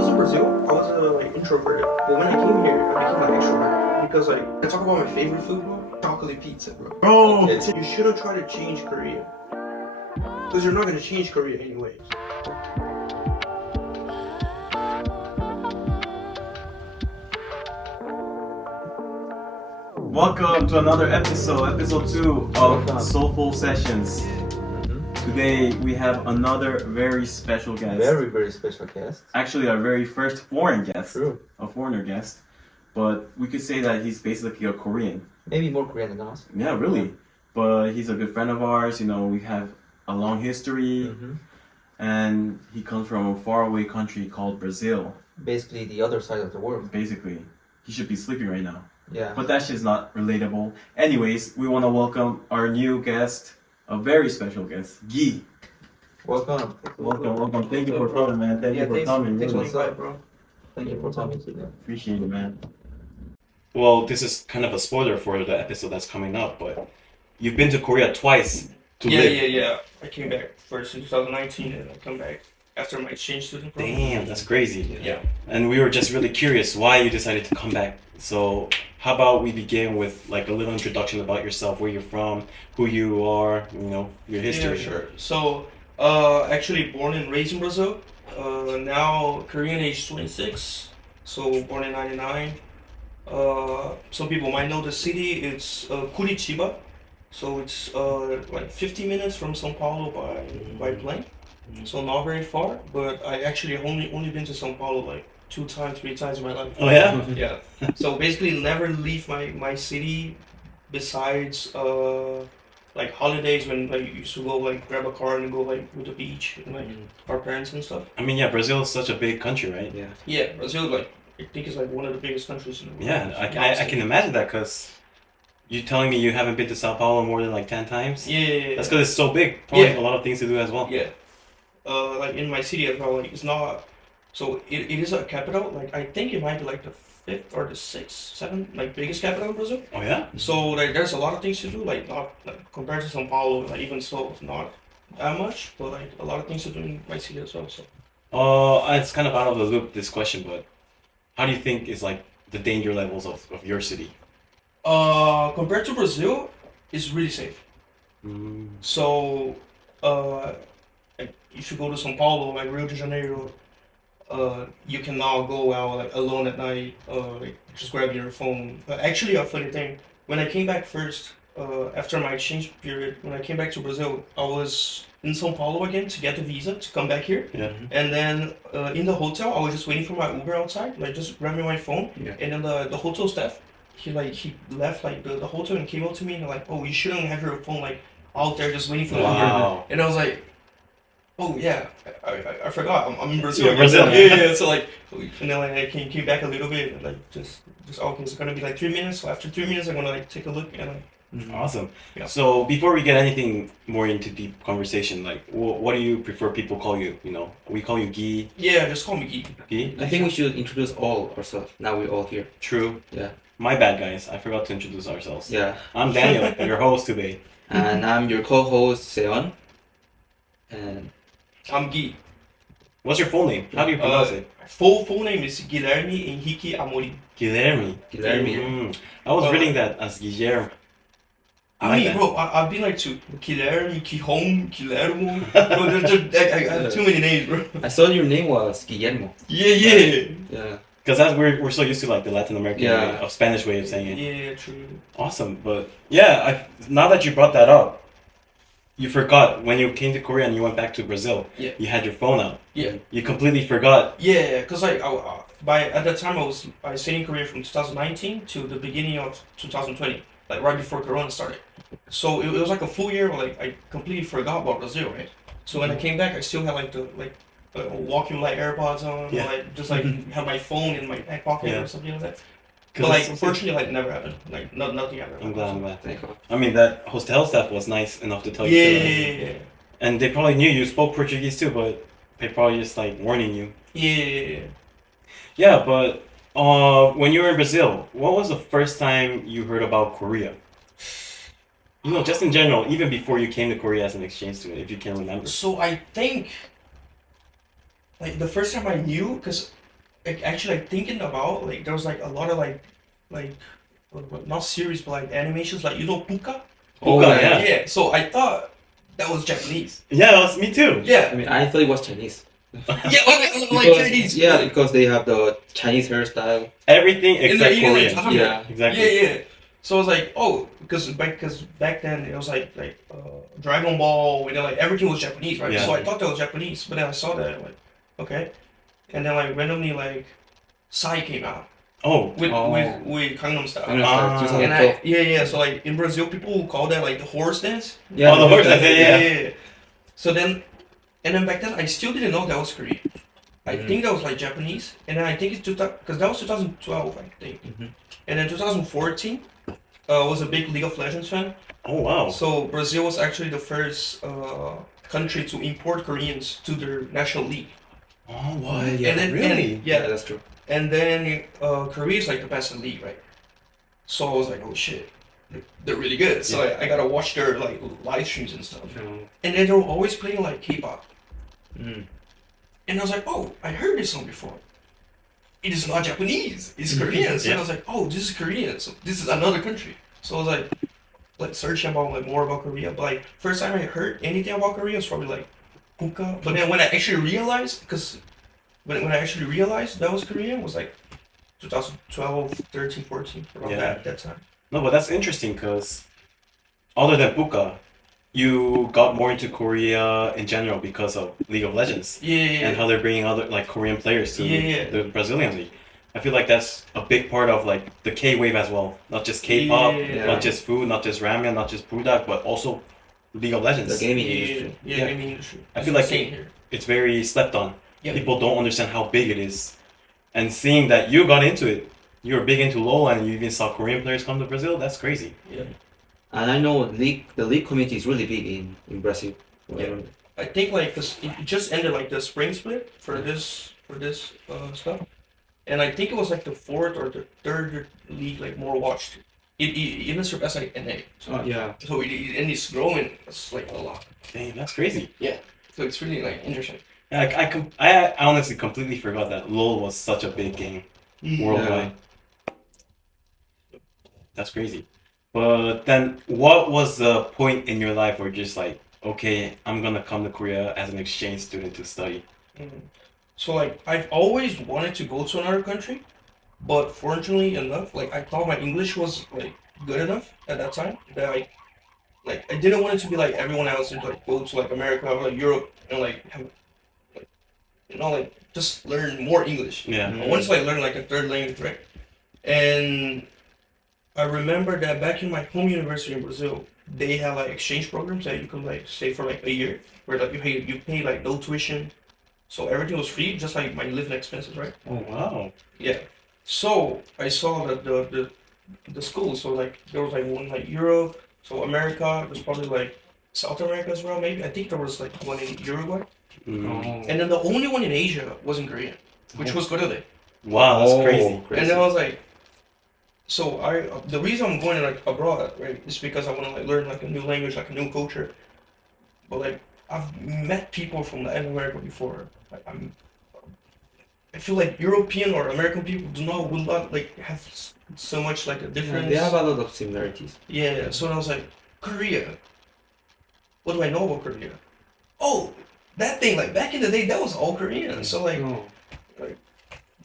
was in Brazil, I was like introverted, but when I came here, I became like extroverted because like I talk about my favorite food, bro. Chocolate pizza, bro. Oh! You shouldn't try to change Korea because you're not gonna change Korea anyways. Welcome to another episode 2 of Seoulful Sessions. Today we have another very special guest. Very special guest. Actually, our very first foreign guest. True. A foreigner guest. But we could say that he's basically a Korean. Maybe more Korean than us. Yeah, really. But he's a good friend of ours. You know, we have a long history. And he comes from a faraway country called Brazil. Basically the other side of the world. Basically. He should be sleeping right now. Yeah. But that shit's not relatable. Anyways, we want to welcome our new guest, a very special guest, Guy. Welcome. Welcome. Thank you for coming, man. Thank you for coming. Thanks Really. for bro. Thank you for coming today. Appreciate it, man. Well, this is kind of a spoiler for the episode that's coming up, but you've been to Korea twice to live. Yeah. I came back first in 2019 and I come back after my exchange student program. Damn, that's crazy. Yeah. And we were just really curious why you decided to come back. So how about we begin with like a little introduction about yourself, where you're from, who you are, you know, your history. Yeah, sure. So, actually born and raised in Brazil. Now Korean age 26. So born in 99. Some people might know the city. It's Curitiba. So it's like 50 minutes from São Paulo by plane. So not very far. But I actually only been to São Paulo like 3 times in my life. Oh yeah? Yeah. So basically never leave my city besides like holidays when like you used to go like grab a car and go like to the beach and like our parents and stuff. I mean, yeah, Brazil is such a big country, right? Yeah. Yeah, Brazil like I think is like one of the biggest countries in the world. Yeah, I can imagine that because you're telling me you haven't been to Sao Paulo more than like 10 times? Yeah. That's because it's so big. Probably Yeah. a lot of things to do as well. Yeah. Like in my city as well, like it's not. So it is a capital. Like I think it might be like the 5th or the 6th, 7th, like biggest capital in Brazil. Oh yeah? So like there's a lot of things to do. Like not like, compared to São Paulo, like even so, not that much, but like a lot of things to do in my city as well. So. It's kind of out of the loop, this question, but how do you think is like the danger levels of your city? Compared to Brazil, it's really safe. So, like if you go to São Paulo, like Rio de Janeiro, you can now go out like alone at night, like just grab your phone. Actually, a funny thing, when I came back first, after my exchange period, when I came back to Brazil, I was in São Paulo again to get the visa to come back here. Yeah. And then in the hotel, I was just waiting for my Uber outside, like just grabbing my phone. Yeah. And then the hotel staff, he left like the hotel and came up to me and like, oh, you shouldn't have your phone like out there just waiting for the Uber. Wow. And I was like, oh yeah, I forgot. I'm in Brazil. Yeah, Brazil. Yeah. So like, and then like I came back a little bit and like just okay, it's gonna be like 3 minutes. So after 3 minutes, I'm gonna like take a look and like. Awesome. Yeah. So before we get anything more into deep conversation, like what do you prefer people call you? You know, we call you Guy. Yeah, just call me Geek. Guy? I think we should introduce all ourselves. Now we're all here. True. Yeah. My bad, guys. I forgot to introduce ourselves. Yeah. I'm Daniel, your host today. And I'm your co-host Seon. And I'm Gui. What's your full name? How do you pronounce it? Full name is Guilherme Henrique Amorim. Guilherme. Guilherme. I was reading that as Guilherme. I mean, bro, I've been like to Guilherme, Guilhermo. Bro, I have too many names, bro. I saw your name was Guillermo. Yeah. Yeah. Because we're so used to like the Latin American Yeah. way of Spanish way of saying it. Yeah, true. Awesome, but yeah, now that you brought that up, you forgot when you came to Korea and you went back to Brazil. Yeah. You had your phone out. Yeah. You completely forgot. Yeah, cause like at that time I stayed in Korea from 2019 to the beginning of 2020, like right before Corona started. So it was like a full year where like I completely forgot about Brazil, right? So when I came back, I still had like the walking with like AirPods on, Yeah. or, like just like have my phone in my back pocket Yeah. or something like that. 'Cause But like it's- unfortunately, like never happened. Like nothing ever happened. I'm glad. Thank God. I mean, that hotel staff was nice enough to tell you. Yeah. And they probably knew you spoke Portuguese too, but they probably just like warning you. Yeah. Yeah, but when you were in Brazil, what was the first time you heard about Korea? You know, just in general, even before you came to Korea as an exchange student, if you can remember. So I think like the first time I knew, because like actually like thinking about like there was like a lot of like not series but like animations like Puka. Puka, yeah. yeah. Yeah. So I thought that was Japanese. Yeah, that was me too. Yeah. I mean, I thought it was Chinese. Yeah. Like Because- Chinese. Yeah, because they have the Chinese hairstyle. Everything And except they're eating like Korean. tame. Yeah. Exactly. Yeah. So I was like, oh, because back then it was like Dragon Ball, and then like everything was Japanese, right? Yeah. So I thought that was Japanese, but then I saw that like, okay, and then like randomly like Psy came out Oh, with Gangnam I Style. don't know, Ah. it's And 2012. yeah. So like in Brazil, people call that like the horse dance. Yeah, Oh, the horse that's- dance, yeah. So then, and then back then I still didn't know that was Korean. I think that was like Japanese, and then I think it's because that was 2012, I think, and then 2014. Was a big League of Legends fan. oh wow. So Brazil was actually the first country to import Koreans to their national league. Oh what? Yeah, and then, really? and- Yeah, yeah, that's true. and then Korea is like the best in the league, right? So I was like, oh shit, they're really good. So I gotta watch their like live streams and stuff. And then they were always playing like K-pop. Mm. And I was like, oh, I heard this song before. It is not Japanese. It's Korean. So Yeah. I was like, oh, this is Korean. So this is another country. So I was like searching about like more about Korea. But like first time I heard anything about Korea was probably like Puka. But then when I actually realized, because when I actually realized that was Korean was like 2012, 13, 14, around Yeah. that time. No, but that's interesting because other than Puka, you got more into Korea in general because of League of Legends Yeah. and how they're bringing other like Korean players to Yeah. the Brazilian league. I feel like that's a big part of like the K wave as well. Not just K-pop, Yeah. not just food, not just ramen, not just budak, but also League of The Legends. gaming Yeah, industry. yeah, gaming industry. I feel like Same here. It's very slept on. Yeah. People don't understand how big it is. And seeing that you got into it, you were big into LoL and you even saw Korean players come to Brazil, that's crazy. And I know the league community is really big in Brazil. Yeah. I think like cause it just ended like the spring split for this stuff, and I think it was like the fourth or the third league like more watched. It even surpassed like NA. So, Yeah. so and it's growing. It's like a lot. Dang, that's crazy. So it's really like interesting. I honestly completely forgot that LoL was such a big game worldwide. That's crazy. But then, what was the point in your life where you're just like, okay, I'm gonna come to Korea as an exchange student to study? So like I've always wanted to go to another country, but fortunately enough, like I thought my English was like good enough at that time that I didn't want it to be like everyone else and like go to like America or like Europe and like have like like just learn more English. Yeah. I wanted to like learn like a third language, right? And I remember that back in my home university in Brazil, they had like exchange programs that you could like stay for like a year, where like you pay like no tuition, so everything was free, just like my living expenses, right? Oh wow. Yeah. So I saw that the schools, so like there was like one like Europe, so America, there's probably like South America as well, maybe. I think there was like one in Uruguay, and then the only one in Asia was in Korea, which was Korea. Wow, that's crazy. And then I was like, so the reason I'm going like abroad, right, is because I want to like learn like a new language, like a new culture. But like I've met people from Latin America before. Like I feel like European or American people will not like have so much like a difference. They have a lot of similarities. Yeah. So I was like, Korea. What do I know about Korea? Oh, that thing like back in the day that was all Korean. So like. Oh.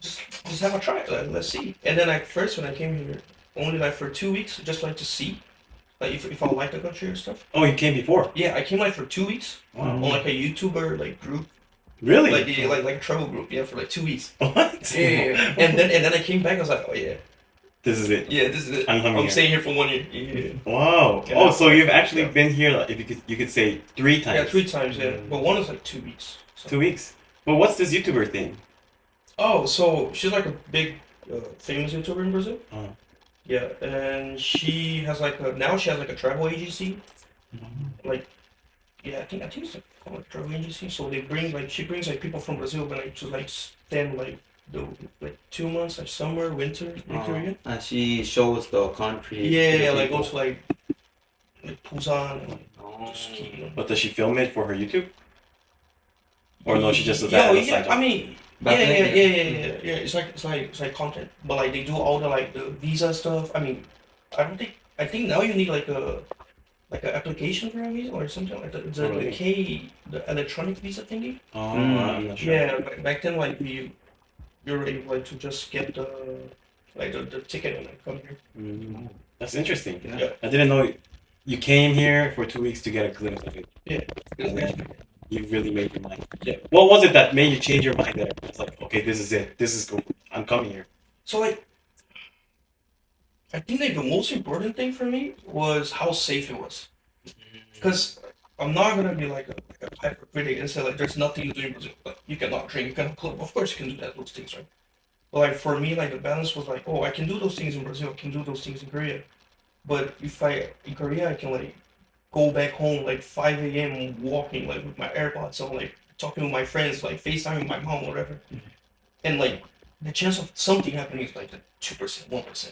Just have a try. Let's see. And then like first when I came here, only like for 2 weeks, just like to see, like if I like the country or stuff. Oh, you came before? Yeah, I came like for 2 weeks Wow. on like a YouTuber like group, Really? like yeah, like a travel group. Yeah, for like 2 weeks. What? Yeah. And then I came back. I was like, oh yeah, This is it. yeah, this is it. I'm coming I'm here. staying here for 1 year. Yeah. Wow. Yeah. Oh, so you've actually been here, like, if you could say 3 times. Yeah, 3 times. Yeah, but one is like 2 weeks. So. 2 weeks. But what's this YouTuber thing? Oh, so she's like a big, famous YouTuber in Brazil. Oh. Yeah, and she has like now she has like a travel agency. Like, yeah, I think it's called like travel agency. So she brings like people from Brazil, but like to like spend like 2 months like summer, winter in Korea. And she shows the country. to Yeah, the like people. go to like Busan and like, Oh. just ski. But does she film it for her YouTube? Or no, she just does Yeah, that as a yeah. side job? I mean, Yeah. It's like content, but like they do all the like the visa stuff. I mean, I think now you need like an application for a visa or something like that. Oh, really? The electronic visa thingy. Oh, Mm. I'm not sure. Yeah, back then like you're able like to just get the ticket and like come here. Mm. That's interesting. Yeah. I didn't know you came here for 2 weeks to get a glimpse of it. Yeah. You really made your mind. Yeah. What was it that made you change your mind there? It's like, okay, this is it. This is cool. I'm coming here. So like, I think like the most important thing for me was how safe it was. Because I'm not gonna be like a hyper critic and say like there's nothing to do in Brazil. Like you cannot drink, you cannot club. Of course you can do those things, right? But like for me, like the balance was like, oh, I can do those things in Brazil, I can do those things in Korea. But if in Korea I can like go back home like 5 a.m. walking like with my AirPods on, like talking to my friends, like FaceTime with my mom, whatever. And like the chance of something happening is like 2%, 1%.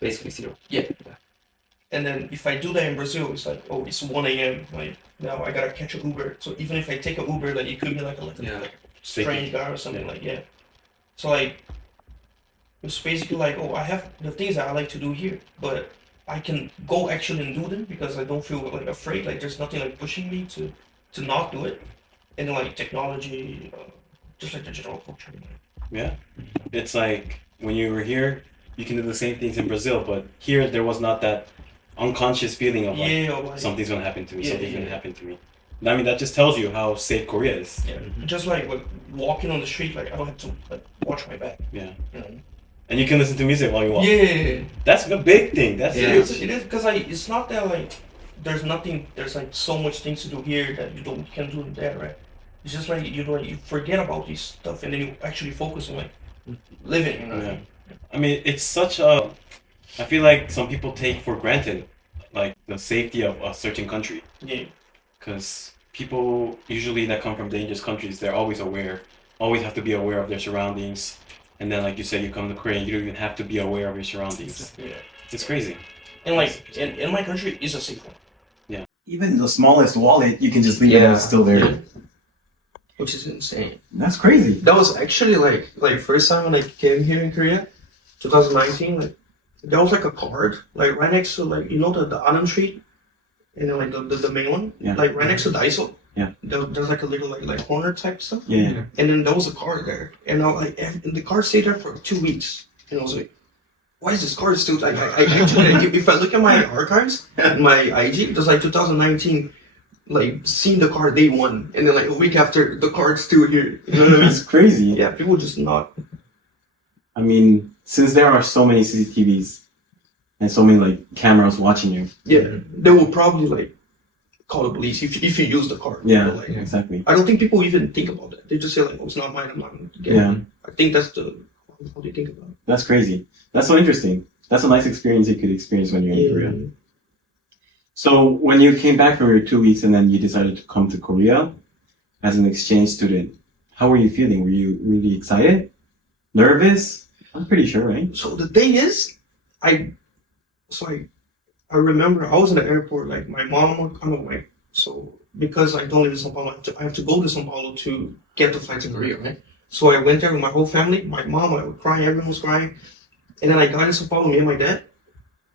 Basically zero. And then if I do that in Brazil, it's like, oh, it's 1 a.m. Like now I gotta catch an Uber. So even if I take an Uber, like it could be like a strange guy or something like So like it's basically like, oh, I have the things that I like to do here, but I can go actually and do them because I don't feel like afraid. Like there's nothing like pushing me to not do it. And then like technology, just like the general culture. Yeah. It's like when you were here, you can do the same things in Brazil, but here there was not that unconscious feeling of like, Like, something's gonna happen to me, Yeah, something's yeah. gonna happen to me. And I mean, that just tells you how safe Korea is. yeah. Just like walking on the street, like I don't have to like watch my back. Yeah. You know? And you can listen to music while you walk. Yeah. That's a big thing. That's Yeah. huge. It is because like it's not that like there's nothing. There's like so much things to do here that you can do there, right? It's just like you forget about this stuff and then you actually focus on like living. You know. Yeah. I mean, it's such a. I feel like some people take for granted, like the safety of a certain country, Yeah. because people usually that come from dangerous countries, they're always aware, always have to be aware of their surroundings. And then, like you said, you come to Korea, you don't even have to be aware of your surroundings. Yeah. It's crazy. And like in my country is a safe one. Even the smallest wallet, you can just leave it and it's still there. Which is insane. That's crazy. That was actually like first time when I came here in Korea, 2019. Like there was like a card like right next to like the Anand Street, and then like the main one, Yeah. like right next to Daiso. Yeah. There's like a little like corner type stuff. Yeah. And then there was a card there, and I like and the card stayed there for 2 weeks, and I was like, why is this card still like I actually if I look at my archives and my IG, there's like 2019. Like seeing the card day one, and then like a week after the card's still here. You know what I mean? That's crazy. Yeah, people just not. I mean, since there are so many CCTVs and so many like cameras watching you. Yeah, they will probably like call the police if you use the card. Yeah, But, like, exactly. I don't think people even think about that. They just say like, "Oh, it's not mine. I'm not gonna get Yeah, it." I think that's how they think about it. that's crazy. That's so interesting. That's a nice experience you could experience when you're in Korea. So when you came back from your 2 weeks and then you decided to come to Korea as an exchange student, how were you feeling? Were you really excited? Nervous? I'm pretty sure, right? So the thing is, I remember I was in the airport. Like my mom was kind of like, so because I don't live in São Paulo, I have to go to São Paulo to get the flight to Korea, right? So I went there with my whole family. My mom, I was crying, everyone was crying, and then I got in São Paulo, me and my dad,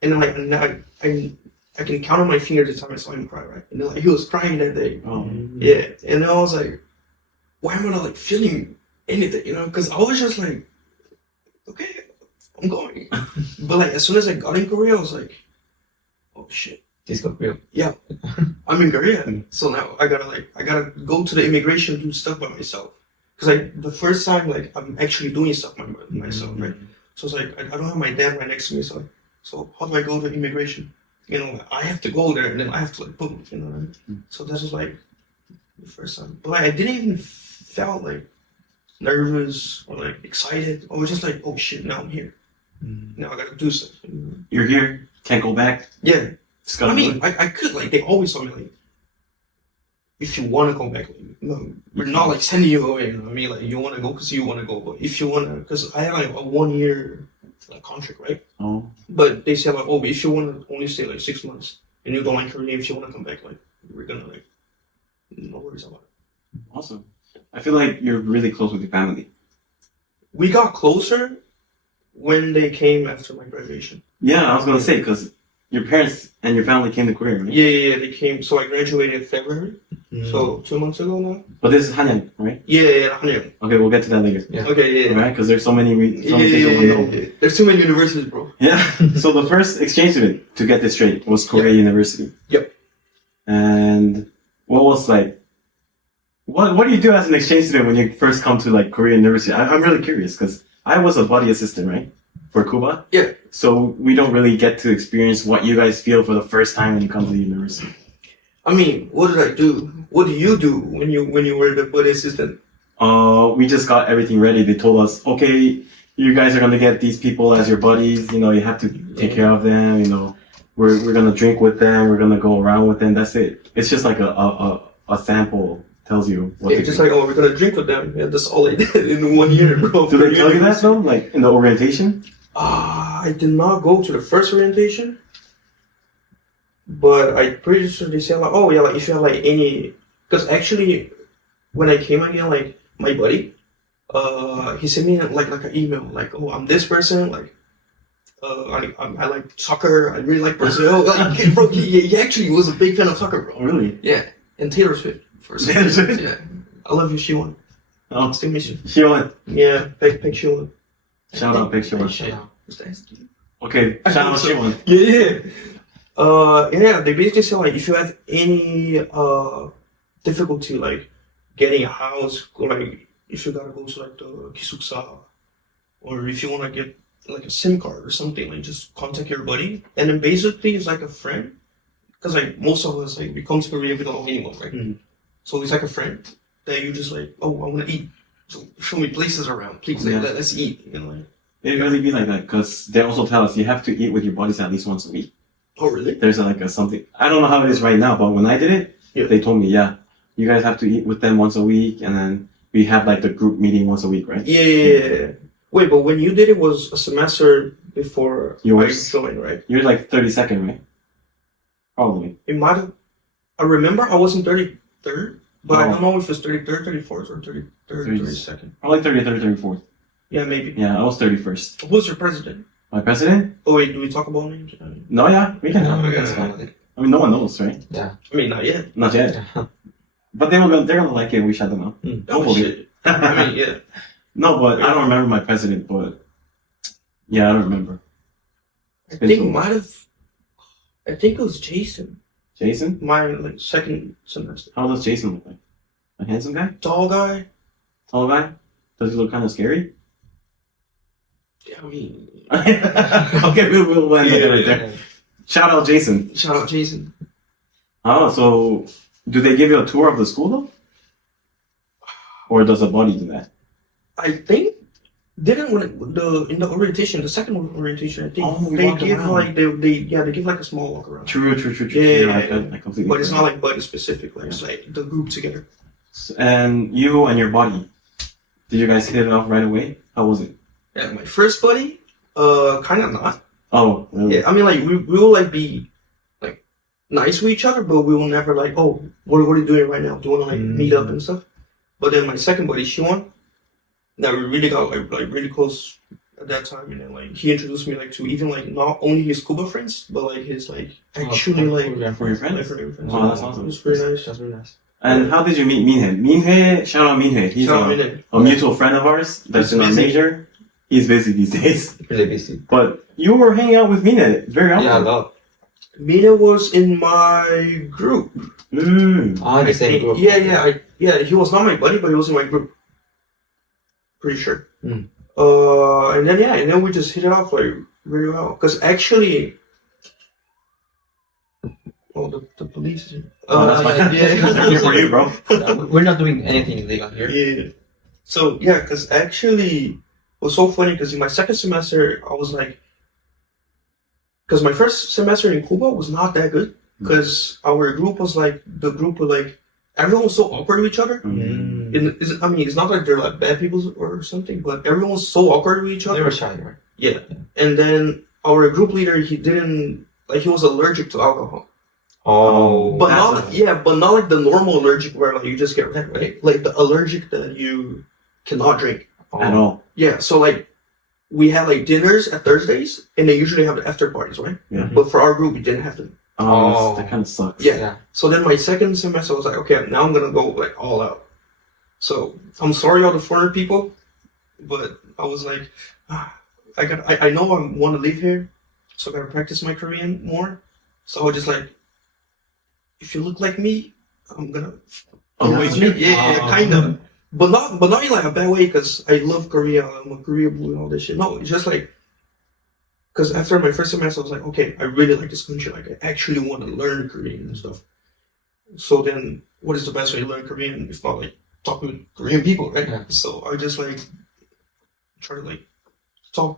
and then like I can count on my fingers the time I saw him cry, right? And then like he was crying that day. Oh, Yeah, and then I was like, why am I not like feeling anything, you know? Because I was just like, okay, I'm going. But like as soon as I got in Korea, I was like, oh shit, This got real. yeah, I'm in Korea. So now I gotta go to the immigration, do stuff by myself. Because like the first time, like I'm actually doing stuff by myself, right? So it's like I don't have my dad right next to me, so how do I go to immigration? You know, I have to go there and then I have to like boom, you know what I mean? So this was like the first time. But like I didn't even felt like nervous or like excited. I was just like, oh shit, now I'm here. Now I gotta do stuff. you're here, can't go back. Yeah. Just gotta I do mean, it. I could like they always told me like if you wanna go back, like, no, we're not like sending you away, you know what I mean? Like you wanna go because you wanna go, but if you wanna, because I have like a 1 year like contract, right? Oh, But they said like, oh, if you want to only stay like 6 months and you don't like Korea, if you want to come back, like we're gonna no worries about it. awesome. I feel like you're really close with your family. we got closer when they came after my graduation. Yeah, I was gonna say because your parents and your family came to Korea, right? Yeah, they came. So I graduated in February. Mm. So 2 months ago now. But this is Hanyang, right? Yeah, Hanyang. Okay, we'll get to that later. Yeah. Okay, yeah. Right? Because there's so many things I want to know. There's too many universities, bro. Yeah. So the first exchange student, to get this straight, was Korea University. Yep. And what was like? What do you do as an exchange student when you first come to like Korea University? I'm really curious because I was a body assistant, right, for Cuba. Yeah. So we don't really get to experience what you guys feel for the first time when you come to the university. I mean, what did I do? What do you do when you were the body assistant? We just got everything ready. They told us, okay, you guys are gonna get these people as your buddies. You know, you have to take care of them. You know, we're gonna drink with them. We're gonna go around with them. That's it. It's just like a sample tells you what Yeah, to just do. like, oh, we're gonna drink with them. Yeah, that's all I did in 1 year, bro. Do they tell you that though? Like in the orientation? I did not go to the first orientation, but I'm pretty sure they said like, oh yeah, like if you have like any, because actually, when I came again, like my buddy, he sent me like an email like, oh, I'm this person, like, I like soccer, I really like Brazil, like, bro, he actually was a big fan of soccer, bro. Oh, really? Yeah, and Taylor Swift for a Taylor second. Swift? Yeah, I love you, she won. Oh, Still miss you. Shion. Yeah, big she won. Shout out, big Shion. Okay, I shout hope out so. Shion. Yeah. They basically say like if you have any difficulty like getting a house, or like if you gotta go to like the 기숙사, or if you wanna get like a SIM card or something, like just contact your buddy, and then basically it's like a friend, because like most of us like we come to Korea we don't know anyone, right? Mhm. So it's like a friend that you just like, oh, I wanna eat, so show me places around, please, like, Yeah. let's eat, you know. Like, It really be like that because they also tell us you have to eat with your buddies at least once a week. oh really? There's like a something. I don't know how it is right now, but when I did it, Yeah. they told me, yeah, you guys have to eat with them once a week, and then we have like the group meeting once a week, right? Yeah. Wait, but when you did it was a semester before Yours. I joined, right? You're like 32nd, right? Probably. It might have. I remember I was in 33rd, but I Oh. don't know if it's 33rd, 34th, or 33rd, 32nd. Probably 33rd, 34th. Yeah, maybe. Yeah, I was 31st. Who's your president? My president? Oh wait, do we talk about names? No, yeah, we can. Yeah, That's yeah. fine. I mean, no one knows, right? Yeah. I mean, not yet. Not yet. But they're gonna like it if we shut them out. Oh Hopefully. shit. I mean, yeah. No, but I don't remember my president, but yeah, I don't remember. I been think so it might have. I think it was Jason. Jason? My like second semester. How does Jason look like? A handsome guy? Tall guy. Tall guy? Does he look kind of scary? Yeah, I mean, Okay, we'll end it right there. Shout out Jason. shout out Jason. Oh, so do they give you a tour of the school though? Or does a buddy do that? I think didn't when in the orientation, the second orientation, I think Oh, we they walked give around. like they give like a small walk around. True. Yeah. I completely But it's forgot. not like buddy specific, like it's like the group together. And you and your buddy, did you guys hit it off right away? How was it? Yeah, my first buddy, kind of not. Oh, really? Yeah, I mean like we will like be like nice with each other, but we will never like, oh, what are you doing right now? Do you want to like meet up and stuff? But then my second buddy, Shiwon, that we really got like really close at that time, and then like he introduced me like to even like not only his Cuba friends, but like his like actually like For your friends? like Korean friends. Oh, that's awesome. It was pretty nice. That's really nice. And how did you meet Minhye? Minhye, shout out Minhye. He's Shout out a, Minhye. a mutual friend of ours that's He's in our busy. major. He's busy these days. Really busy. But you were hanging out with Minhye very often. Yeah, a lot. Mina was in my group. Ah, the same group. Yeah, he was not my buddy, but he was in my group. Pretty sure. Mm. And then we just hit it off like really well. Cause actually, the police. Oh, that's fine. Yeah. Here for you, bro. We're not doing anything illegal here. Yeah. So yeah, cause actually, it was so funny. Cause in my second semester, I was like, cause my first semester in Cuba was not that good. Cause our group was like everyone was so awkward with each other. Mm. It's not like they're like bad people or something, but everyone was so awkward with each They other. were shy, right? Yeah. And then our group leader, he was allergic to alcohol. Oh. But that's but not like the normal allergic where like you just get red, right? Like the allergic that you cannot drink. at all. Yeah, so like we had like dinners at Thursdays, and they usually have the after parties, right? Yeah. But for our group, we didn't have them. Oh. That kind of sucks. Yeah. So then my second semester, I was like, okay, now I'm gonna go like all out. So I'm sorry, all the foreign people, but I was like, I know I want to live here, so I gotta practice my Korean more. So I was just like, if you look like me, I'm gonna. Avoid you? Yeah, kind of. But not in like a bad way, because I love Korea. I'm a Korea blue and all this shit. No, it's just like, because after my first semester, I was like, okay, I really like this country. Like, I actually want to learn Korean and stuff. So then, what is the best way to learn Korean if not like talking with Korean people, right? Yeah. So I just like try to like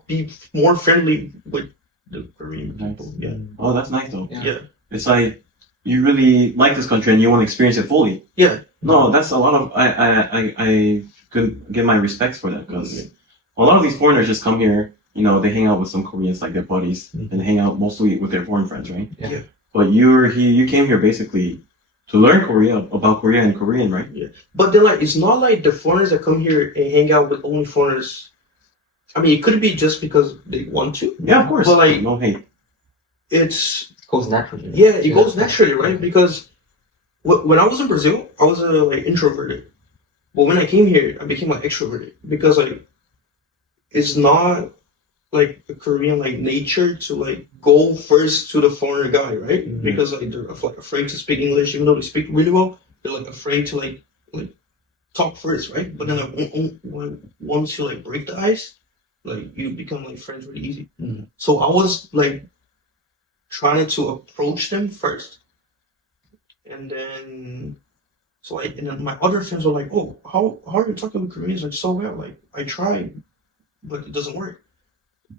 be more friendly with the Korean people. Yeah, Oh, that's nice though. Yeah. yeah, It's like you really like this country and you want to experience it fully. yeah. No, that's a lot of I could give my respects for that because a lot of these foreigners just come here. You know, they hang out with some Koreans like their buddies and hang out mostly with their foreign friends, right? Yeah. Yeah. But you came here basically to learn about Korea and Korean, right? But then like it's not like the foreigners that come here and hang out with only foreigners. I mean, it could be just because they want to. Yeah, of course. But like no hate. it's Goes naturally. yeah, it goes naturally, right? Because when I was in Brazil, I was like introverted, but when I came here, I became like extroverted because like it's not like a Korean like nature to like go first to the foreigner guy, right? Mhm. Because like they're like afraid to speak English, even though they speak really well. They're like afraid to like talk first, right? But then like once you like break the ice, like you become like friends really easy. Mhm. So I was like trying to approach them first, and then and then my other friends were like, "Oh, how are you talking with Koreans like so well? Like I tried, but it doesn't work."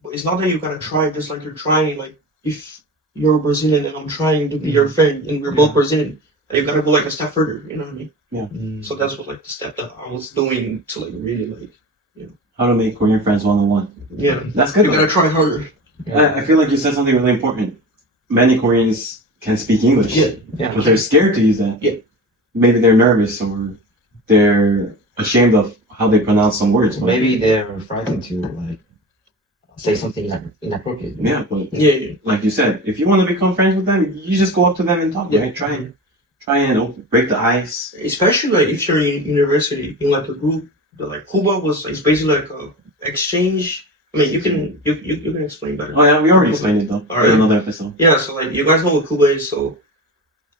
But it's not that you gotta try, just like you're trying, like if you're Brazilian and I'm trying to be your friend and we're both Brazilian, you gotta go like a step further, you know what I mean? Mm. So that's what like the step that I was doing to like really like, How to make Korean friends one-on-one. yeah, That's good. you gotta try harder. I feel like you said something really important. Many Koreans can speak English, Yeah. but they're scared to use that. Yeah. Maybe they're nervous or they're ashamed of how they pronounce some words. but- Maybe they're frightened to like say something inappropriate. Yeah, but Yeah, like you said, if you want to become friends with them, you just go up to them and talk. Yeah. Right? Try and break the ice. especially like if you're in university in like a group that like Cuba was it's basically like a exchange. I mean, you can explain better. Oh yeah, we already explained it though Alright. in another episode. Yeah, so like you guys know what Cuba is, so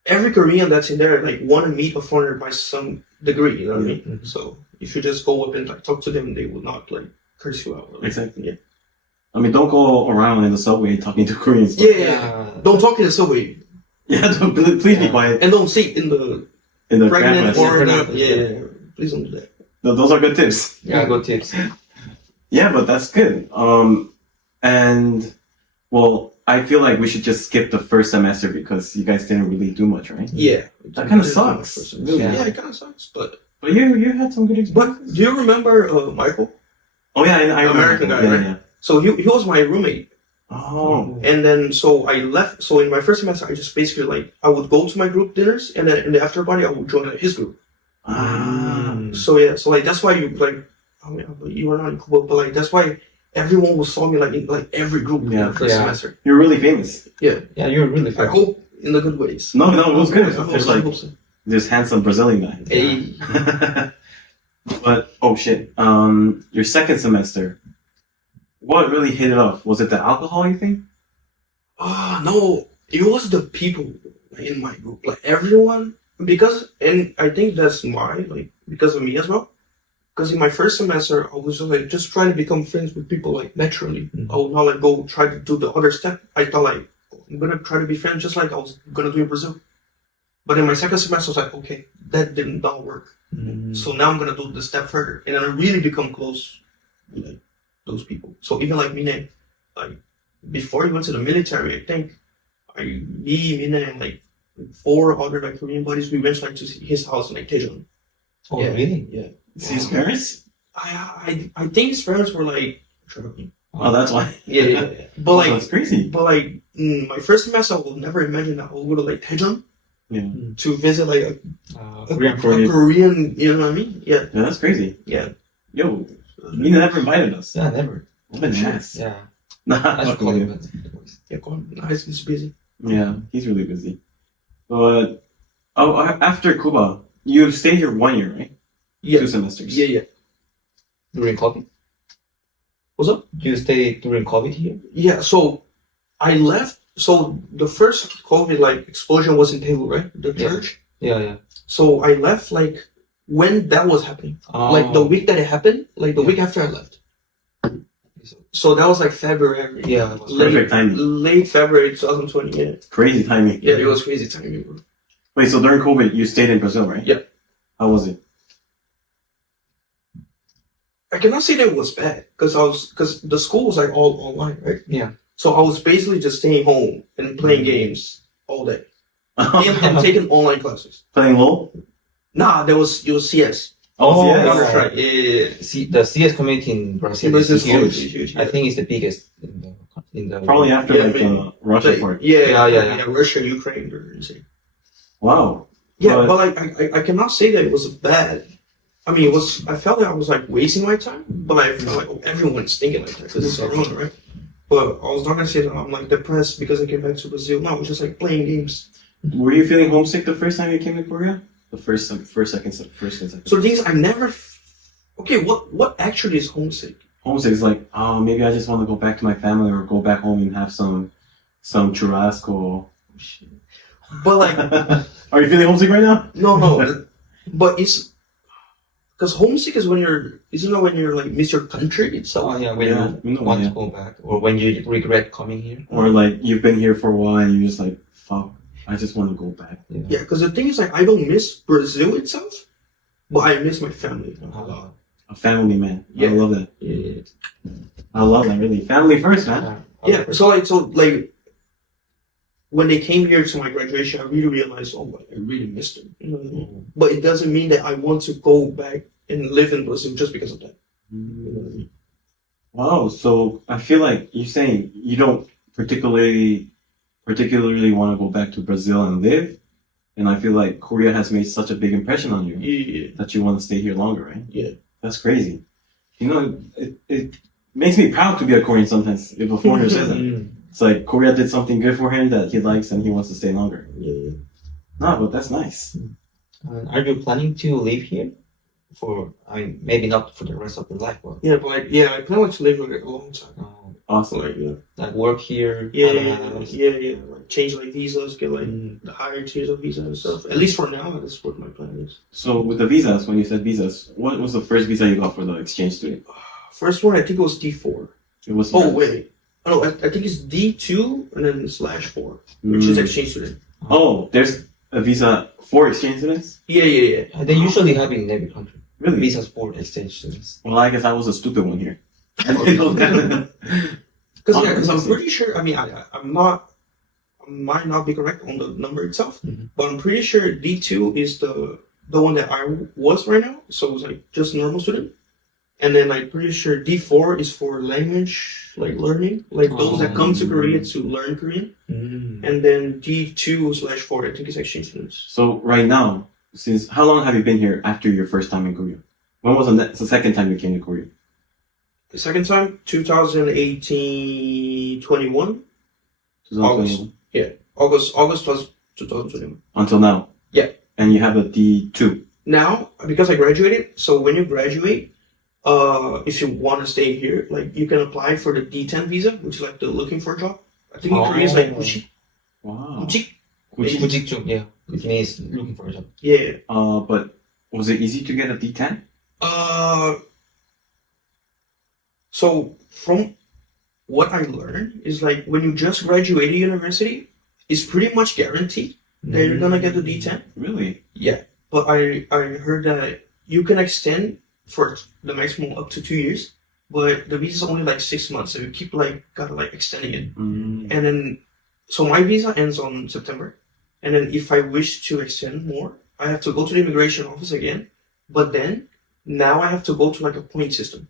every Korean that's in there like want to meet a foreigner by some degree, you know what I mean? So if you just go up and like talk to them, they will not like curse you out. Like, Exactly. Yeah. I mean, don't go around in the subway talking to Koreans. Yeah. Don't talk in the subway Yeah, please be quiet and don't sit in the in the pregnant campus. or Pregnant, yeah. Please don't do that. Those are good tips. Yeah, good tips. Yeah, but that's good. And well, I feel like we should just skip the first semester because you guys didn't really do much, right? Yeah. That kind of sucks. Really. Yeah, it kind of sucks. But But you had some good experience. do you remember Michael? Oh yeah, I remember. American guy, Yeah, right? yeah. So he was my roommate. Oh. And then, so I left. So in my first semester, I just basically like I would go to my group dinners, and then in the after party, I would join his group. Ah. So yeah, so like that's why you like, I mean, you were not in Cuba, but like that's why everyone was saw me like in like every group in Yeah. the first Yeah. semester. You're really famous. Yeah, you're really I fun. hope in the good ways. No, it was good. I hope There's so, I like hope so. this handsome Brazilian guy. Hey, But oh shit. Your second semester. What really hit it off? Was it the alcohol, you think? no, it was the people in my group, like everyone, because, and I think that's why, like because of me as well. Because in my first semester, I was just trying to become friends with people like naturally. I would not like go try to do the other step. I thought like I'm gonna try to be friends just like I was gonna do in Brazil. But in my second semester, I was like, okay, that did not work. So now I'm gonna do the step further, and then I really become close with like those people. So even like Mine, like before he went to the military, I think Mine, and like 4 other like Korean buddies, we went like to his house in like Daejeon. Oh, Yeah. really? Yeah. See his parents? I think his parents were like traveling. Oh, that's why. Yeah. But Oh, like, that's crazy. my first semester, I would never imagine that I would go to like Daejeon Yeah. to visit like a Korean. Korean. Korean, you know what I mean? Yeah. Yeah, that's crazy. Yeah. Yo, You never invited us. Yeah, never. What an ass. Yeah. Nah, I should fuck call with him. you. Yeah, go on. No, he's busy. Yeah, he's really busy. But after Cuba, you stayed here 1 year, right? Yeah. 2 semesters. Yeah. During COVID? What's up? Do you stay during COVID here? Yeah, so I left. So the first COVID like explosion was in Daegu, right? The Yeah. church. Yeah. So I left like when that was happening. Like the week that it happened, like the week after I left. So that was like February. Yeah, it was Perfect timing. Late February 2020. Yeah. Crazy timing. Yeah, it was crazy timing, bro. Wait, so during COVID, you stayed in Brazil, right? Yeah. How was it? I cannot say that it was bad because the school was like all online, right? Yeah. So I was basically just staying home and playing games all day and taking online classes. Playing LOL? Nah, it was CS. Oh, yes. Counter Strike. Yeah. See, the CS community in Brazil This is is huge. huge. I think it's the biggest in the Probably after Yeah, like maybe. Russia Like, part. yeah. Russia and Ukraine are insane. Wow. Yeah, But- but like I cannot say that it was bad. I mean, it was. I felt that I was like wasting my time, but I felt like everyone's thinking like that because it's Corona, right? But I was not gonna say that I'm like depressed because I came back to Brazil. No, I was just like playing games. Were you feeling homesick the first time you came to Korea? The first and second. So the thing is, I never. Okay, what actually is homesick? Homesick is like, oh, maybe I just want to go back to my family or go back home and have some churrasco. But like, Are you feeling homesick right now? no, but it's because homesick is when isn't it when you're like miss your country itself? Oh yeah, when Yeah, you want to go back or when you regret coming here. Or like you've been here for a while and you're just like, fuck, I just want to go back. Yeah, because the thing is like I don't miss Brazil itself, but I miss my family a lot. A family man. Yeah. I love that. Yeah. I love that, really. Family first, man. Yeah, so like when they came here to my graduation, I really realized, oh, I really missed them. You know what I mean? But it doesn't mean that I want to go back and live in Brazil just because of that. You know what I mean? Wow, so I feel like you're saying you don't particularly want to go back to Brazil and live, and I feel like Korea has made such a big impression on you Yeah. that you want to stay here longer, right? Yeah. That's crazy. You know, it makes me proud to be a Korean sometimes if a foreigner says that. It's like Korea did something good for him that he likes and he wants to stay longer. Yeah. No, but that's nice. Are you planning to live here? I mean, maybe not for the rest of your life, but Yeah, but like, yeah, I plan to live like a long time. Awesome. Like, yeah. like work here. Yeah, have a yeah, house. yeah. Like change like visas, get like Mm. the higher tiers of visa and stuff. At least for now, that's what my plan is. So with the visas, when you said visas, what was the first visa you got for the exchange student? First one, I think it was D4. It was. Oh wait, no, I think it's D2 and then /4, which is exchange student. Oh, there's a visa for exchange students? Yeah. They usually have it in every country. Really? Visas for exchange students. Well, I guess I was a stupid one here. I didn't know that. Because I'm pretty sure. I mean, I might not be correct on the number itself, but I'm pretty sure D2 is the one that I was right now. So it was like just normal student, and then I'm pretty sure D4 is for language like learning, like those that come to Korea to learn Korean, and then D2/4 I think is exchange students. So right now, since how long have you been here after your first time in Korea? When was the second time you came to Korea? The second time, 2018, 21. 2021. August was 2021. Until now? Yeah. And you have a D2? Now, because I graduated, so when you graduate, if you want to stay here, like you can apply for the D10 visa, which is like the looking for a job. I think in Korea it's like Gucci. Wow. Gucci. Gujikjuk, yeah. Which means looking for a job. Yeah. But was it easy to get a D10? So from what I learned is like when you just graduated university, it's pretty much guaranteed that you're gonna get the D10. Really? Yeah. But I heard that you can extend for the maximum up to 2 years, but the visa is only like 6 months, so you keep like gotta like extending it. And then so my visa ends on September, and then if I wish to extend more, I have to go to the immigration office again. But then now I have to go to like a point system.